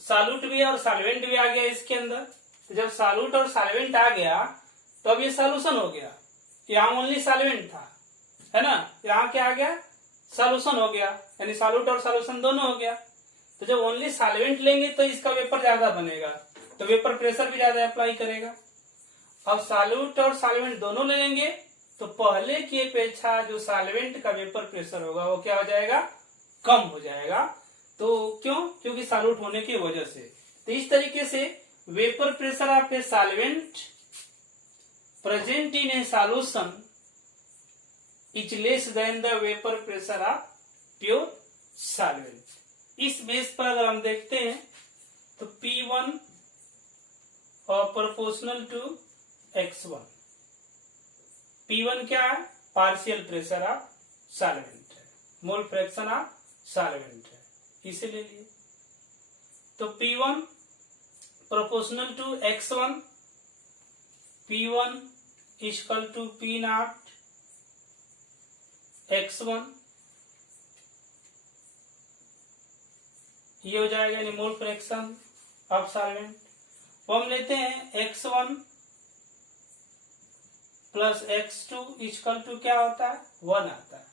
सॉल्यूट भी और सॉल्वेंट भी आ गया इसके अंदर। तो जब सॉल्यूट और सॉल्वेंट आ गया तो अब ये सॉल्यूशन हो गया। यहाँ ओनली सॉल्वेंट था, है ना। यहाँ क्या आ गया? सॉल्यूशन हो गया, यानी सॉल्यूट और सॉल्यूशन दोनों हो गया। तो जब ओनली सॉल्वेंट लेंगे तो इसका वेपर ज्यादा बनेगा, तो वेपर प्रेशर भी ज्यादा अप्लाई करेगा। अब सॉल्यूट और सॉल्वेंट दोनों ले लेंगे तो पहले की अपेक्षा जो सॉल्वेंट का वेपर प्रेशर होगा वो क्या हो जाएगा, कम हो जाएगा। तो क्यों, क्योंकि सॉल्यूट होने की वजह से। तो इस तरीके से vapour pressure of a solvent present in A solution is less than the vapour pressure of pure solvent. इस बेस पर अगर हम देखते हैं तो P1 और प्रोपोर्शनल टू X1। P1 क्या है, पार्शियल प्रेशर ऑफ सॉल्वेंट है, मोल फ्रैक्शन ऑफ सॉल्वेंट है, इसे ले लिए। तो P1 proportional to X1, P1 equal to P0 X1, ये हो जाएगा यानी मोल फ्रैक्शन ऑफ सॉल्वेंट। वो हम लेते हैं X1 plus X2 equal to क्या होता है, 1 आता है।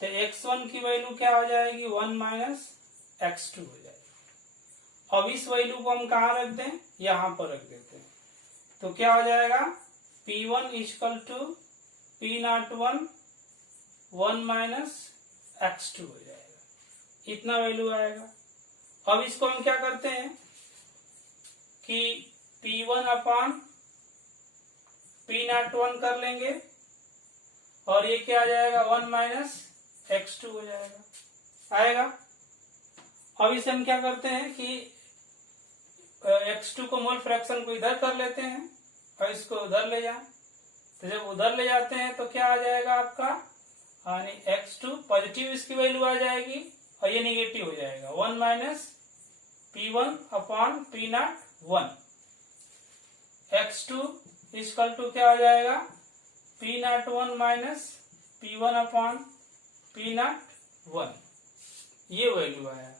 तो X1 की वैल्यू क्या हो जाएगी, 1 माइनस X2 हो जाएगी। अब इस वैल्यू को हम कहाँ रख दें, यहां पर रख देते हैं। तो क्या हो जाएगा, P1 equal to P01 1 minus X2 हो जाएगा, इतना वैल्यू आएगा। अब इसको हम क्या करते हैं कि P1 अपॉन P01 कर लेंगे और ये क्या आ जाएगा, 1 माइनस X2 हो जाएगा, आएगा। अब इसे हम क्या करते हैं कि X2 को मोल फ्रैक्शन को इधर कर लेते हैं और इसको उधर ले जाए। तो जब उधर ले जाते हैं तो क्या आ जाएगा आपका, यानी X2 पॉजिटिव इसकी वैल्यू आ जाएगी और ये निगेटिव हो जाएगा, 1 minus P1 upon P01। X2 equal to क्या हो जाएगा, P01 minus P1 upon P01, ये वैल्यू आया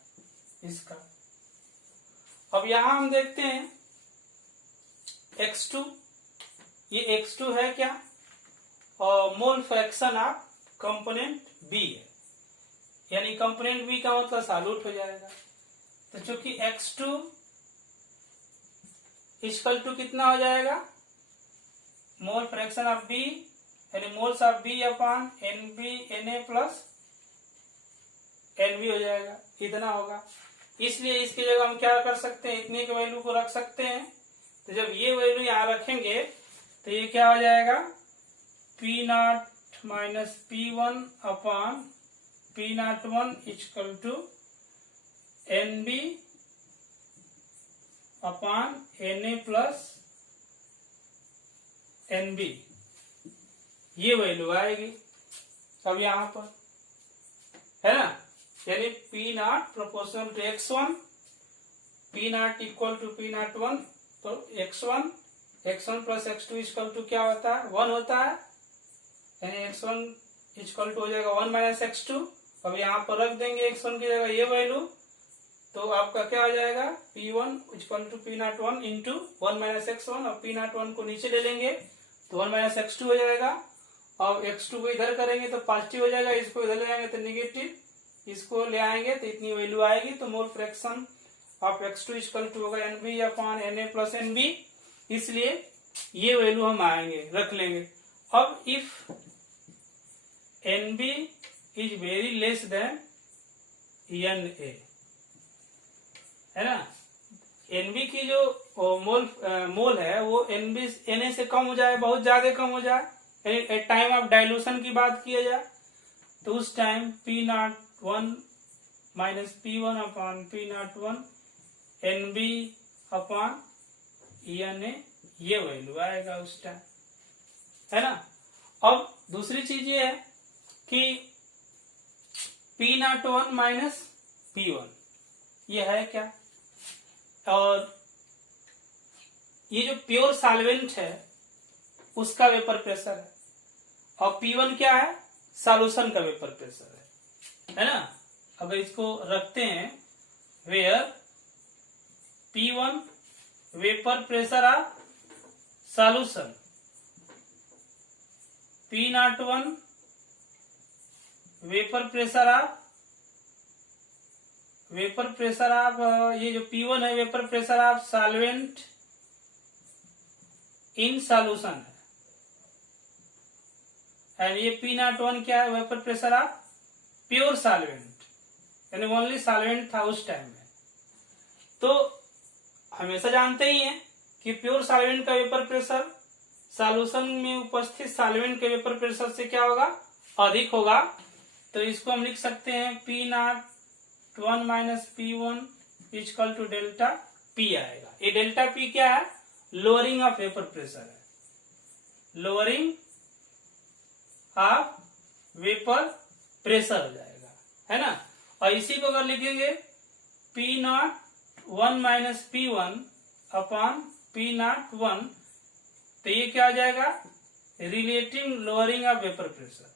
इसका। अब यहां हम देखते हैं X2, ये X2 है क्या, और मोल फ्रैक्शन ऑफ कंपोनेंट B है, यानी कंपोनेंट B का मतलब सॉल्यूट हो जाएगा। तो चूंकि X2 इक्वल टू कितना हो जाएगा, मोल फ्रैक्शन ऑफ B यानी moles of B upon NB Na plus NB हो जाएगा, इतना होगा। इसलिए इसकी जगह हम क्या कर सकते हैं, इतने के वैल्यू को रख सकते हैं। तो जब ये वैल्यू यहां रखेंगे तो ये क्या हो जाएगा, P0 minus P1 upon P01 equal to NB upon Na plus NB, ये वैल्यू आएगी अब यहां पर, है ना। यानी P0 proportional to X1, P0 equal to P01, तो X1 plus X2 equal to क्या होता है, 1 होता है, यानी X1 इक्वल टू हो जाएगा 1 माइनस X2। अब यहाँ पर रख देंगे X1 की जगह ये वैल्यू, तो आपका क्या हो जाएगा, P1 equal to P01 into 1 minus X1, और P01 को नीचे ले लेंगे तो 1 माइनस X2 हो जाएगा। अब X2 को इधर करेंगे तो पॉजिटिव हो जाएगा, इसको इधर ले आएंगे तो निगेटिव, इसको ले आएंगे तो इतनी वैल्यू आएगी। तो mole fraction of X2 equal to होगा NB upon Na plus NB, इसलिए ये वैल्यू हम आएंगे, रख लेंगे। अब if NB is very less than Na, है ना, NB की जो मोल है वो NB Na से कम हो जाए, बहुत ज्यादा कम हो जाए, एट टाइम ऑफ डाइल्यूशन की बात किया जाए तो उस time P01 minus P1 upon P01 NB upon Na, ये वैल्यू आएगा उस टाइम, है ना। अब दूसरी चीज ये है कि P01 माइनस P1 ये है क्या, और ये जो प्योर सॉल्वेंट है उसका वेपर प्रेशर है, और P1 क्या है, सॉल्यूशन का वेपर प्रेशर है ना। अगर इसको रखते हैं where P1 vapour pressure of solution, P01 vapour pressure of vapour pressure of ये जो P1 है vapour pressure of solvent in solution है, एंड ये P01 क्या है, vapour pressure of pure solvent, यानी ओनली सॉल्वेंट था उस टाइम में। तो हमेशा जानते ही हैं कि प्योर सॉल्वेंट का वेपर प्रेशर सॉल्यूशन में उपस्थित सॉल्वेंट के वेपर प्रेशर से क्या होगा, अधिक होगा। तो इसको हम लिख सकते हैं P01 minus P1 equal to delta P आएगा। ये डेल्टा P क्या है, लोअरिंग ऑफ वेपर प्रेशर है, लोअरिंग ऑफ वेपर प्रेशर हो जाएगा, है ना। और इसी को अगर लिखेंगे P01 minus P1 upon P01, तो ये क्या हो जाएगा, relative lowering of vapour pressure,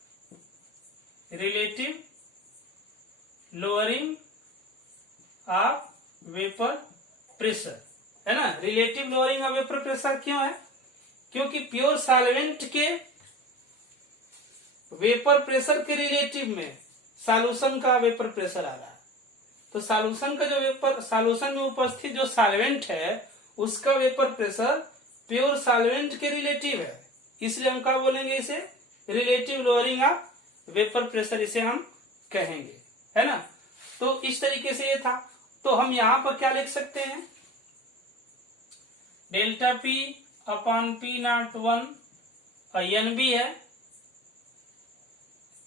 relative lowering of vapour pressure, है ना। Relative lowering of vapour pressure क्यों है, क्योंकि प्योर सॉल्वेंट के वेपर प्रेशर के रिलेटिव में सॉल्यूशन का वेपर प्रेशर आ रहा है। तो सॉल्यूशन का जो वेपर, सॉल्यूशन में उपस्थित जो सॉल्वेंट है उसका वेपर प्रेशर प्योर सॉल्वेंट के रिलेटिव है, इसलिए हम क्या बोलेंगे, इसे relative lowering of vapour pressure इसे हम कहेंगे, है ना। तो इस तरीके से ये था। तो हम यहां पर क्या लिख सकते हैं, delta P upon P01 NB है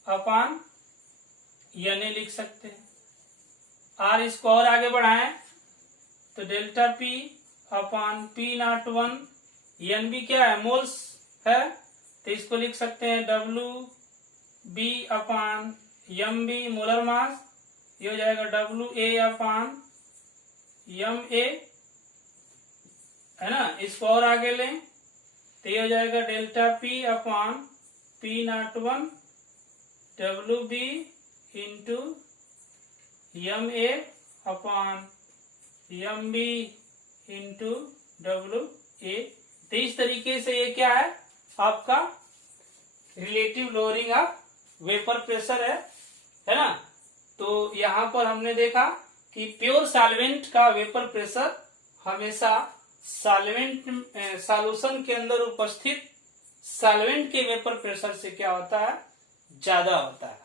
अपॉन NA लिख सकते हैं। और इसको और आगे बढ़ाएं तो delta P upon P01 NB क्या है, मोल्स है, तो इसको लिख सकते हैं WB upon MB molar mass, ये हो जाएगा WA अपॉन MA, है ना। इसको और आगे लें तो ये हो जाएगा delta P upon P01 WB into MA upon MB into WA। तो इस तरीके से ये क्या है, आपका relative lowering of vapour pressure है ना। तो यहां पर हमने देखा कि प्योर सॉल्वेंट का वेपर प्रेशर हमेशा सॉल्वेंट सॉल्यूशन के अंदर उपस्थित सॉल्वेंट के वेपर प्रेशर से क्या होता है, ज्यादा होता है।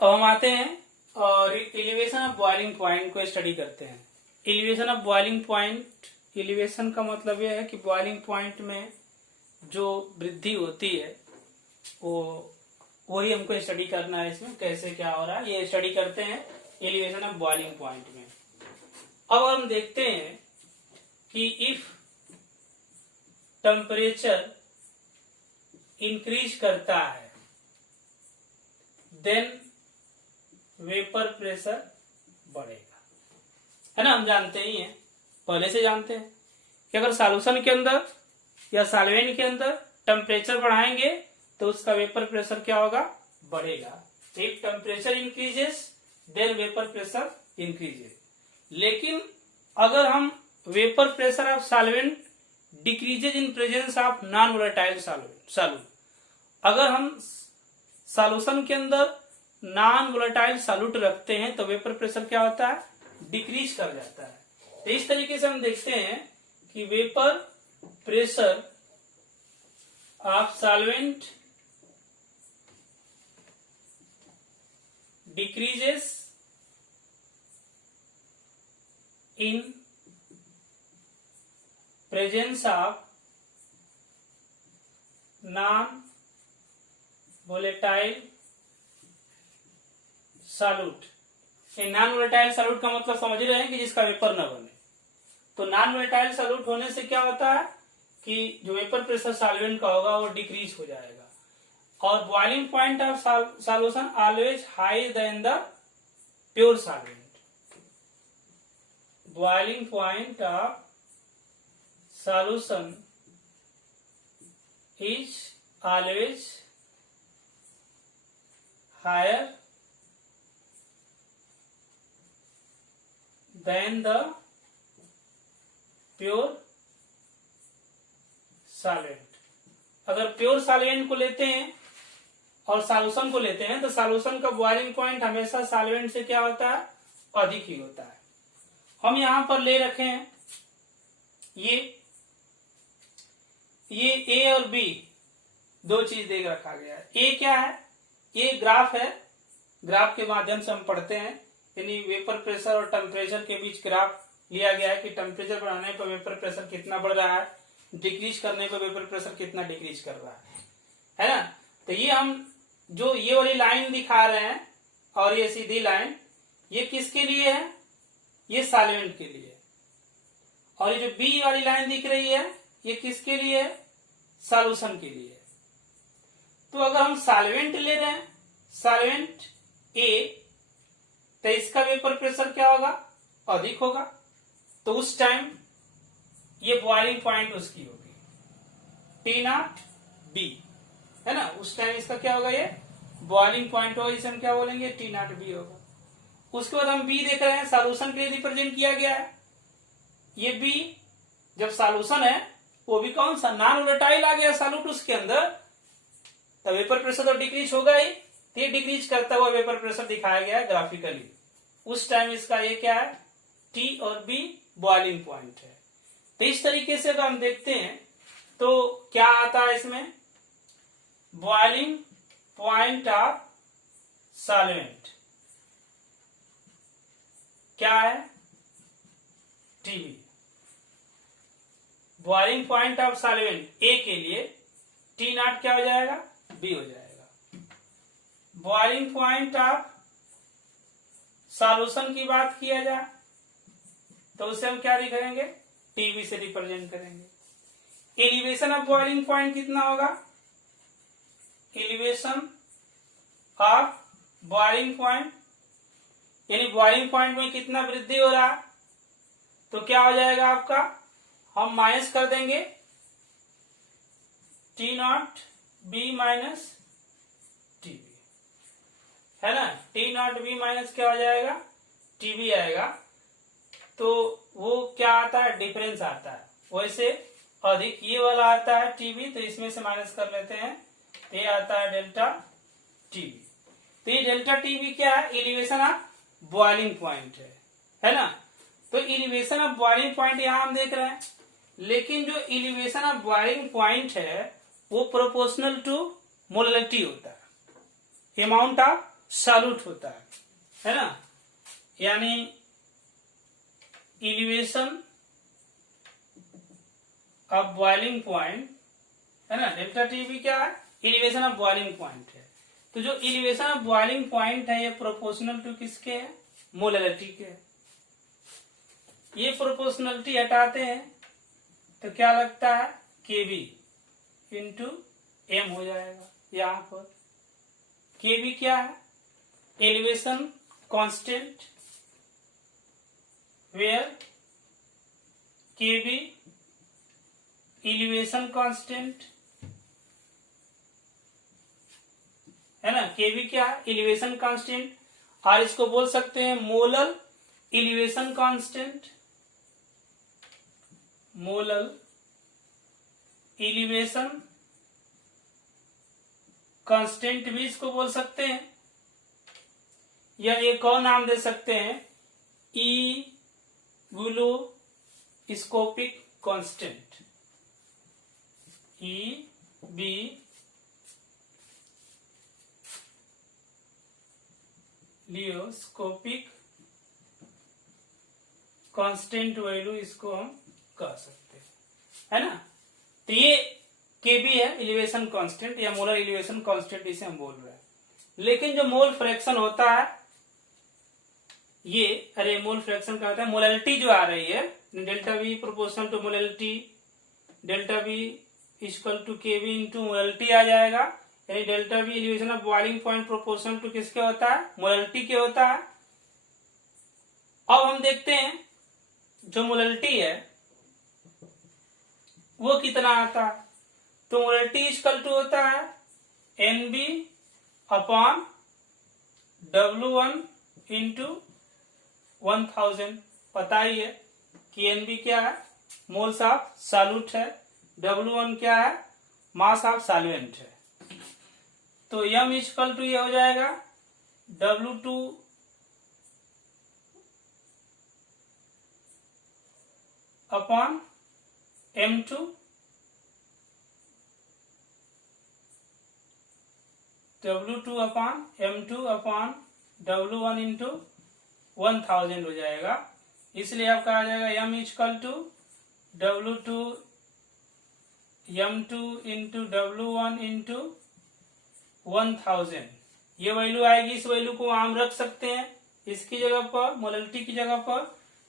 अब हम आते हैं और एलिवेशन ऑफ बॉइलिंग पॉइंट को स्टडी करते हैं। Elevation of boiling point, elevation का मतलब यह है कि बॉइलिंग पॉइंट में जो वृद्धि होती है वही हमको स्टडी करना है। इसमें कैसे क्या हो रहा है ये स्टडी करते हैं एलिवेशन ऑफ बॉइलिंग पॉइंट में। अब हम देखते हैं कि इफ टेम्परेचर इंक्रीज करता है देन वेपर प्रेशर बढ़ेगा, है ना। हम जानते ही हैं, पहले से जानते हैं कि अगर सॉल्यूशन के अंदर या सॉल्वेंट के अंदर टेम्परेचर बढ़ाएंगे तो उसका वेपर प्रेशर क्या होगा, बढ़ेगा। If temperature increases then vapour pressure increases. लेकिन अगर हम vapour pressure of solvent decreases in presence of non volatile solute, अगर हम सॉल्यूशन के अंदर नॉन वोलेटाइल सॉल्यूट रखते हैं तो वेपर प्रेशर क्या होता है, डिक्रीज कर जाता है। तो इस तरीके से हम देखते हैं कि vapour pressure of solvent decreases in presence of non volatile solute. Non volatile solute का मतलब समझ रहे हैं कि जिसका वेपर न बने। तो नॉन वोलेटाइल सॉल्यूट होने से क्या होता है कि जो वेपर प्रेशर सॉल्वेंट का होगा वो डिक्रीज हो जाएगा। और boiling point of solution always high than the pure solvent. Boiling point of solution is always higher than the pure solvent। अगर प्योर सॉल्वेंट को लेते हैं और सॉल्यूशन को लेते हैं तो सॉल्यूशन का बॉइलिंग पॉइंट हमेशा सॉल्वेंट से क्या होता है, अधिक ही होता है। हम यहां पर ले रखे हैं ये ए और बी दो चीज देख रखा गया है। ए क्या है, ये ग्राफ है, ग्राफ के माध्यम से हम पढ़ते हैं, यानी वेपर प्रेशर और टेम्परेचर के बीच ग्राफ लिया गया है कि टेम्परेचर बढ़ाने पर वेपर प्रेशर कितना बढ़ रहा है, डिक्रीज करने पर वेपर प्रेशर कितना डिक्रीज कर रहा है ना। तो ये हम जो ये वाली लाइन दिखा रहे हैं और ये सीधी लाइन, ये किसके लिए है, ये सॉल्वेंट के लिए। और ये जो बी वाली लाइन दिख रही है ये किसके लिए है, सॉल्यूशन के लिए। तो अगर हम सॉल्वेंट ले रहे हैं, सॉल्वेंट ए, तो इसका वेपर प्रेशर क्या होगा, अधिक होगा। तो उस टाइम ये बॉइलिंग पॉइंट उसकी होगी T0B, है ना। उस टाइम इसका क्या होगा, ये बॉइलिंग पॉइंट होगा, इसे हम क्या बोलेंगे, T0B होगा। उसके बाद हम बी देख रहे हैं, सॉल्यूशन के लिए रिप्रेजेंट किया गया है। ये बी जब सॉल्यूशन है, वो भी कौन सा, नॉन वोलेटाइल आ गया सॉल्यूट उसके अंदर, तो वेपर प्रेशर तो डिक्रीज होगा ही। ये डिक्रीज करता हुआ वेपर प्रेशर दिखाया गया है ग्राफिकली। उस टाइम इसका ये क्या है, टी और बी बॉइलिंग पॉइंट है। तो इस तरीके से अगर हम देखते हैं तो क्या आता है इसमें, बॉइलिंग पॉइंट ऑफ सॉल्वेंट क्या है, TB. Boiling point of solvent A के लिए T0 क्या हो जाएगा, बी हो जाएगा। बॉइलिंग पॉइंट ऑफ सॉल्यूशन की बात किया जाए तो उसे हम क्या लिखेंगे, टीबी से रिप्रेजेंट करेंगे। एलिवेशन ऑफ बॉइलिंग पॉइंट कितना होगा, एलिवेशन ऑफ बॉइलिंग पॉइंट, यानी बॉइलिंग पॉइंट में कितना वृद्धि हो रहा है, तो क्या हो जाएगा आपका, हम माइनस कर देंगे T0B माइनस टीबी, है ना। T0B माइनस क्या हो जाएगा, टीबी आएगा। तो वो क्या आता है, डिफरेंस आता है। वैसे अधिक ये वाला आता है टीबी, तो इसमें से माइनस कर लेते हैं, तो ये आता है डेल्टा टीबी। तो ये डेल्टा टीबी क्या है, एलिवेशन ऑफ बॉइलिंग पॉइंट है ना। तो एलिवेशन ऑफ बॉइलिंग पॉइंट यहां हम देख रहे हैं, लेकिन जो एलिवेशन ऑफ बॉइलिंग पॉइंट है वो प्रोपोर्शनल टू मोलरिटी होता है, अमाउंट ऑफ सॉल्यूट होता है ना। यानी एलिवेशन ऑफ बॉइलिंग पॉइंट, है ना, डेल्टा टीबी क्या है, एलिवेशन ऑफ बॉइलिंग पॉइंट है। तो जो एलिवेशन ऑफ बॉइलिंग पॉइंट है ये प्रोपोर्शनल टू किसके है, मोलरिटी के। ये प्रोपोर्शनलिटी हटाते हैं तो क्या लगता है, केबी इंटू एम हो जाएगा। यहां पर केबी क्या है, elevation constant, where KB elevation constant, है ना। केबी क्या है, एलिवेशन कांस्टेंट, और इसको बोल सकते हैं molar elevation constant, molar elevation constant भी इसको बोल सकते हैं, या एक और नाम दे सकते हैं इवोल्यूस्कोपिक कांस्टेंट, बी लियोस्कोपिक कांस्टेंट वैल्यू इसको हम कह सकते हैं, है ना। तो ये केबी है एलिवेशन कांस्टेंट या मोलर एलिवेशन कांस्टेंट, इसे हम बोल रहे हैं। लेकिन जो मोल फ्रैक्शन होता है ये, अरे मोल फ्रैक्शन क्या होता है, मोलरिटी जो आ रही है, delta V proportional to molarity, delta V equal to KB into molarity आ जाएगा। यानी delta V elevation of boiling point proportional to किसके होता है, मोलरिटी के होता है। अब हम देखते हैं जो मोलरिटी है वो कितना आता है, तो मोलरिटी इक्वल टू होता है NB अपॉन W1 इंटू 1000। पता ही है कि NB क्या है, मोल्स ऑफ सॉल्यूट है, W1 क्या है, मास ऑफ सॉल्वेंट है। तो m इक्वल टू ये हो जाएगा W2 upon M2 W2 upon M2 upon W1 into 1000 हो जाएगा। इसलिए आपका आ जाएगा m equal to W2 M2 into W1 into 1000। ये वैल्यू आएगी, इस वैल्यू को हम रख सकते हैं इसकी जगह पर, मोलरिटी की जगह पर।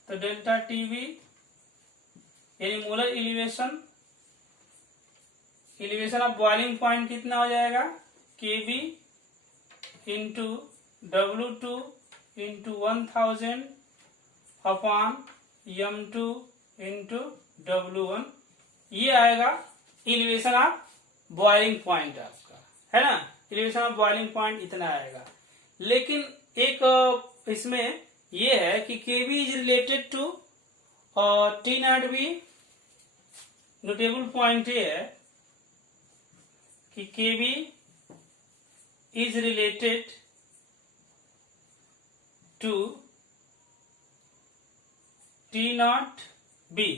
तो डेल्टा टीवी यानी molar elevation of boiling point कितना हो जाएगा, KB into W2 into 1000 upon M2 into W1। ये आएगा इलिवेशन ऑफ बॉइलिंग पॉइंट आपका, है ना। इलिवेशन ऑफ बॉइलिंग पॉइंट इतना आएगा। लेकिन एक इसमें ये है कि KB is related to T naught B. Notable point ये है कि KB is related to T naught B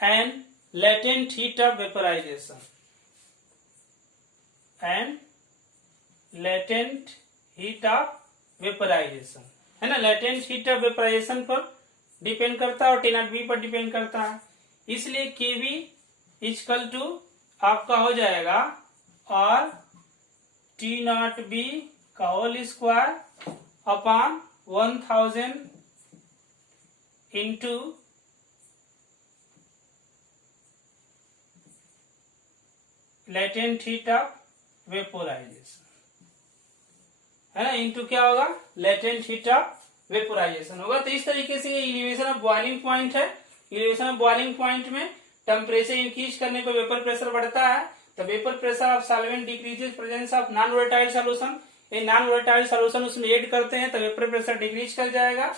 and latent heat of vaporization है ना। लेटेंट हीट ऑफ वेपोराइजेशन पर डिपेंड करता है और टी नॉट बी पर डिपेंड करता है। इसलिए केबी इक्वल टू आपका हो जाएगा और टी नॉट बी का whole square upon 1000 into latent heat of vaporisation, है ना, इंटू क्या होगा, लेटेंट हीट ऑफ वेपोराइजेशन होगा। तो इस तरीके से ये इलिवेशन ऑफ बॉइलिंग पॉइंट है। इलिवेशन ऑफ बॉइलिंग पॉइंट में टेम्परेचर इंक्रीज करने पर वेपर प्रेशर बढ़ता है। तो vapour pressure of solvent decreases presence of non volatile solution. ये नॉन वोलेटाइल सॉल्यूशन उसमें ऐड करते हैं तो वेपर प्रेशर डिक्रीज कर जाएगा।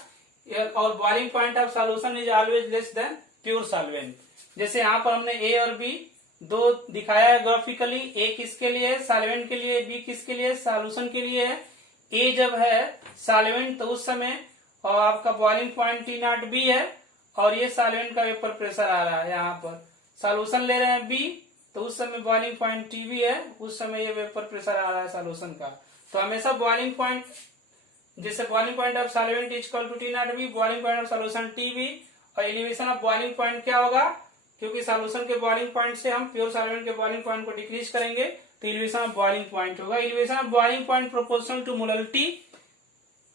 और boiling point of solution is always less than pure solvent. जैसे यहाँ पर हमने ए और बी दो दिखाया है ग्राफिकली। ए किसके लिए है, सॉल्वेंट के लिए, बी किसके लिए, सॉल्यूशन के लिए है। ए जब है सॉल्वेंट तो उस समय और आपका boiling point T naught B है और ये सॉल्वेंट का वेपर प्रेशर आ रहा है। यहाँ पर सॉल्यूशन ले रहे हैं बी तो उस समय बॉइलिंग पॉइंट टी बी है, उस समय ये वेपर प्रेशर आ रहा है सॉल्यूशन का। तो हमेशा बॉइलिंग पॉइंट, जैसे boiling point of solvent is equal to T naught b, boiling point of solution T b. और एलिवेशन ऑफ बॉइलिंग पॉइंट क्या होगा, क्योंकि सॉल्यूशन के बॉइलिंग पॉइंट से हम प्योर सॉल्वेंट के बॉइलिंग पॉइंट को डिक्रीज करेंगे तो एलिवेशन ऑफ बॉइलिंग पॉइंट होगा। Elevation of boiling point proportional to molarity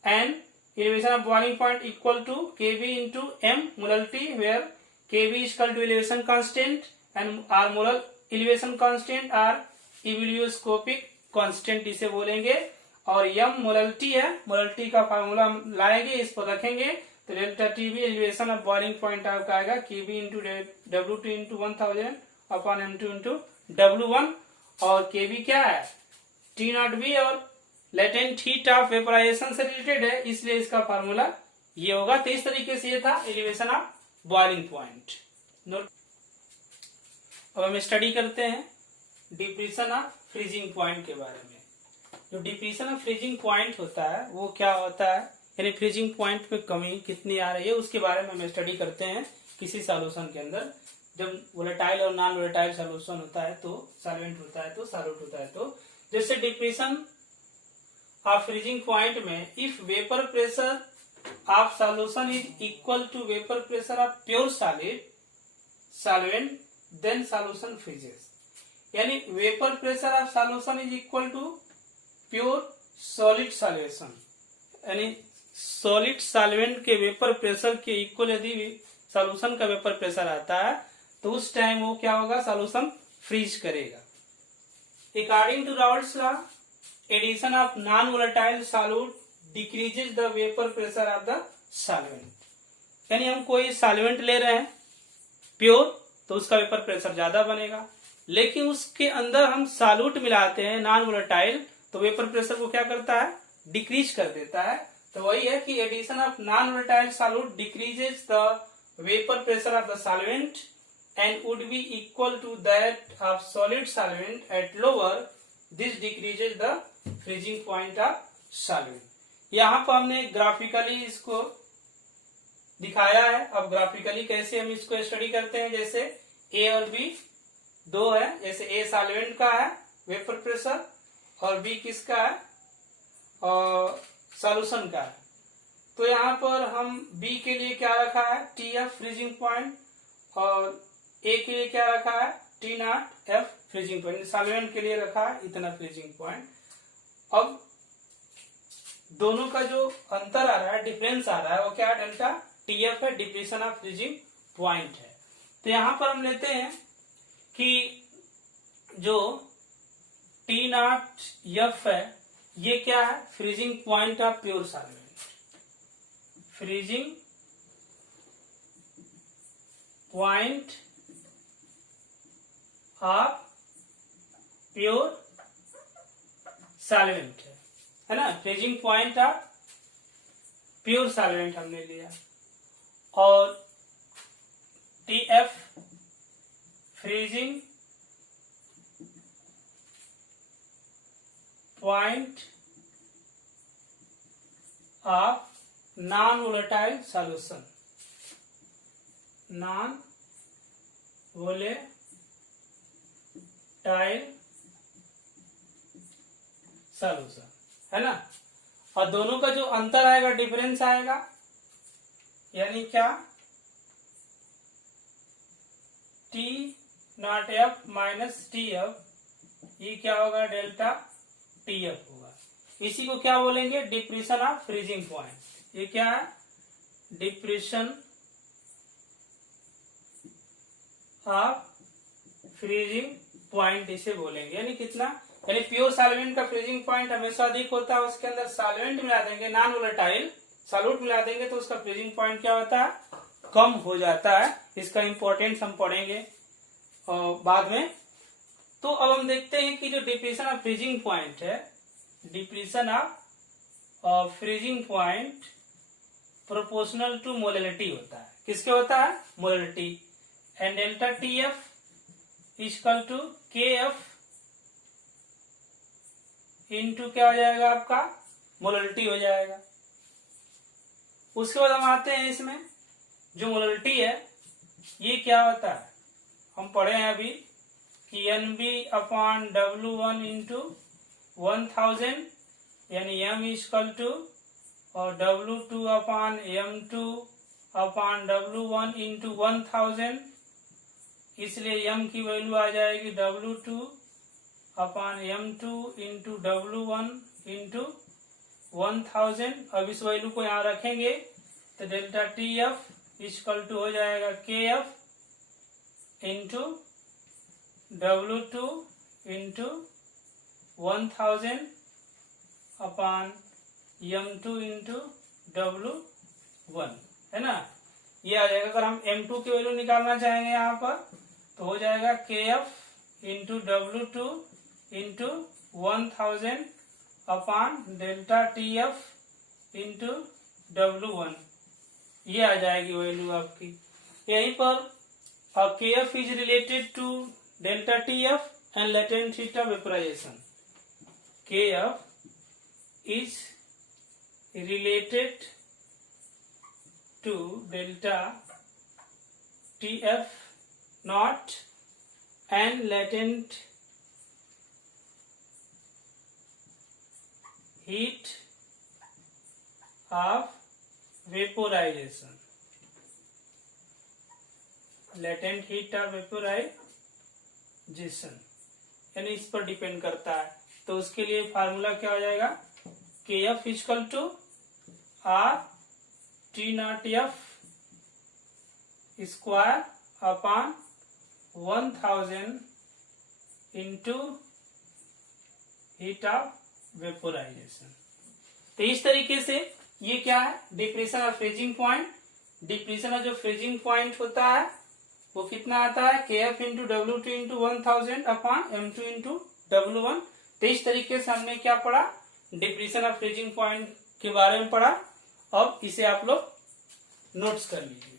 and elevation of boiling point equal to Kb into M molarity, where Kb is equal to elevation constant and our molar elevation constant are ebullioscopic constant इसे बोलेंगे। और M molarity है, molarity का formula हम लाएंगे, इस पर रखेंगे तो delta TB elevation of boiling point आपका आएगा Kb into W2 into 1000 upon M2 into W1। और Kb क्या है, टी नॉट बी और लेटेंट हीट ऑफ वेपोराइजेशन से रिलेटेड है, इसलिए इसका फार्मूला ये होगा। तो इस तरीके से ये था elevation of boiling point. Note, अब हम स्टडी करते हैं डिप्रेशन ऑफ फ्रीजिंग पॉइंट के बारे में। जो डिप्रेशन ऑफ फ्रीजिंग पॉइंट होता है वो क्या होता है, यानी फ्रीजिंग पॉइंट में कमी कितनी आ रही है उसके बारे में हम स्टडी करते हैं किसी सॉल्यूशन के अंदर। जब वोलेटाइल और नॉन वोलेटाइल सॉल्यूशन होता है तो सॉल्वेंट होता है तो सॉल्यूट होता है। तो जैसे डिप्रेशन ऑफ फ्रीजिंग पॉइंट में if vapour pressure of solution is equal to vapour pressure of pure solvent then solution freezes. यानी vapour pressure of solution is equal to pure solid solution, यानी solid solvent के vapour pressure के equal यदि solution का vapour pressure आता है तो उस टाइम वो क्या होगा, सॉल्यूशन फ्रीज करेगा। According to Raoult's law, addition of non volatile solute decreases the vapour pressure of the solvent. यानी हम कोई सॉल्वेंट ले रहे हैं प्योर तो उसका वेपर प्रेशर ज्यादा बनेगा, लेकिन उसके अंदर हम सॉल्यूट मिलाते हैं नॉन वोलेटाइल तो वेपर प्रेशर को क्या करता है, डिक्रीज कर देता है। तो वही है कि addition of non volatile solute decreases the vapour pressure of the solvent and would be equal to that of solid solvent at lower this decreases the freezing point of solvent. यहाँ पर हमने ग्राफिकली इसको दिखाया है। अब graphically कैसे हम इसको स्टडी करते हैं, जैसे ए और बी दो है, जैसे ए सॉल्वेंट का है वेपर प्रेशर और बी किसका है और सॉल्यूशन का है। तो यहाँ पर हम बी के लिए क्या रखा है टी एफ फ्रीजिंग पॉइंट और ए के लिए क्या रखा है T naught F freezing point. Solvent के लिए रखा है इतना फ्रीजिंग पॉइंट। अब दोनों का जो अंतर आ रहा है, डिफरेंस आ रहा है, वो क्या है डेल्टा टी एफ है, डिप्रेशन ऑफ फ्रीजिंग पॉइंट है। तो यहां पर हम लेते हैं कि जो टी नॉट एफ है ये क्या है freezing point of pure solvent. Freezing point of pure solvent है ना, freezing point of pure solvent हमने लिया। और T F freezing point of non volatile solution, non volatile solution है ना। और दोनों का जो अंतर आएगा, डिफरेंस आएगा, यानी क्या T naught F minus T F, ये क्या होगा डेल्टा टी एफ होगा। इसी को क्या बोलेंगे डिप्रेशन ऑफ फ्रीजिंग पॉइंट। ये क्या है डिप्रेशन ऑफ फ्रीजिंग पॉइंट इसे बोलेंगे। यानी कितना, यानी प्योर सॉल्वेंट का फ्रीजिंग पॉइंट हमेशा अधिक होता है, उसके अंदर सॉल्वेंट मिला देंगे नॉन वोलेटाइल सॉल्यूट मिला देंगे तो उसका फ्रीजिंग पॉइंट क्या होता है कम हो जाता है। इसका इंपॉर्टेंस हम पढ़ेंगे बाद में। तो अब हम देखते हैं कि जो डिप्रेशन ऑफ फ्रीजिंग पॉइंट है, depression of freezing point proportional to molality होता है। किसके होता है molality. And delta T f equal to K F into क्या हो जाएगा आपका मोलैलिटी हो जाएगा। उसके बाद हम आते हैं इसमें जो मोलैलिटी है ये क्या होता है, हम पढ़े हैं अभी कि एन बी अपॉन डब्ल्यू वन इंटू 1000 यानी एम इक्वल टू और W2 upon M2 upon W1 into 1000, इसलिए M की वैल्यू आ जाएगी W2 upon M2 into W1 into 1000। अब इस वैल्यू को यहाँ रखेंगे तो delta T f equal to हो जाएगा K F into W2 into 1000 upon M2 into W1 है ना। ये आ जाएगा। अगर हम M2 की वैल्यू निकालना चाहेंगे यहाँ पर तो हो जाएगा K F into W2 into 1000 upon delta T F into W1, ये आ जाएगी वैल्यू आपकी। यहीं पर K F is related to delta T F and latent heat of vaporisation. K F is related to delta TF naught and latent heat of vaporization, latent heat of vaporization यानी इस पर depend करता है। तो उसके लिए formula क्या हो जाएगा K f equal to R T naught f square upon 1000 into heat of vaporisation. तो इस तरीके से ये क्या है depression of freezing point. Depression of जो फ्रीजिंग पॉइंट होता है वो कितना आता है K F into W2 into 1000 upon M2 into W1। तो इस तरीके से हमने क्या पढ़ा डिप्रेशन ऑफ फ्रीजिंग पॉइंट के बारे में पढ़ा। अब इसे आप लोग नोट्स कर लीजिए।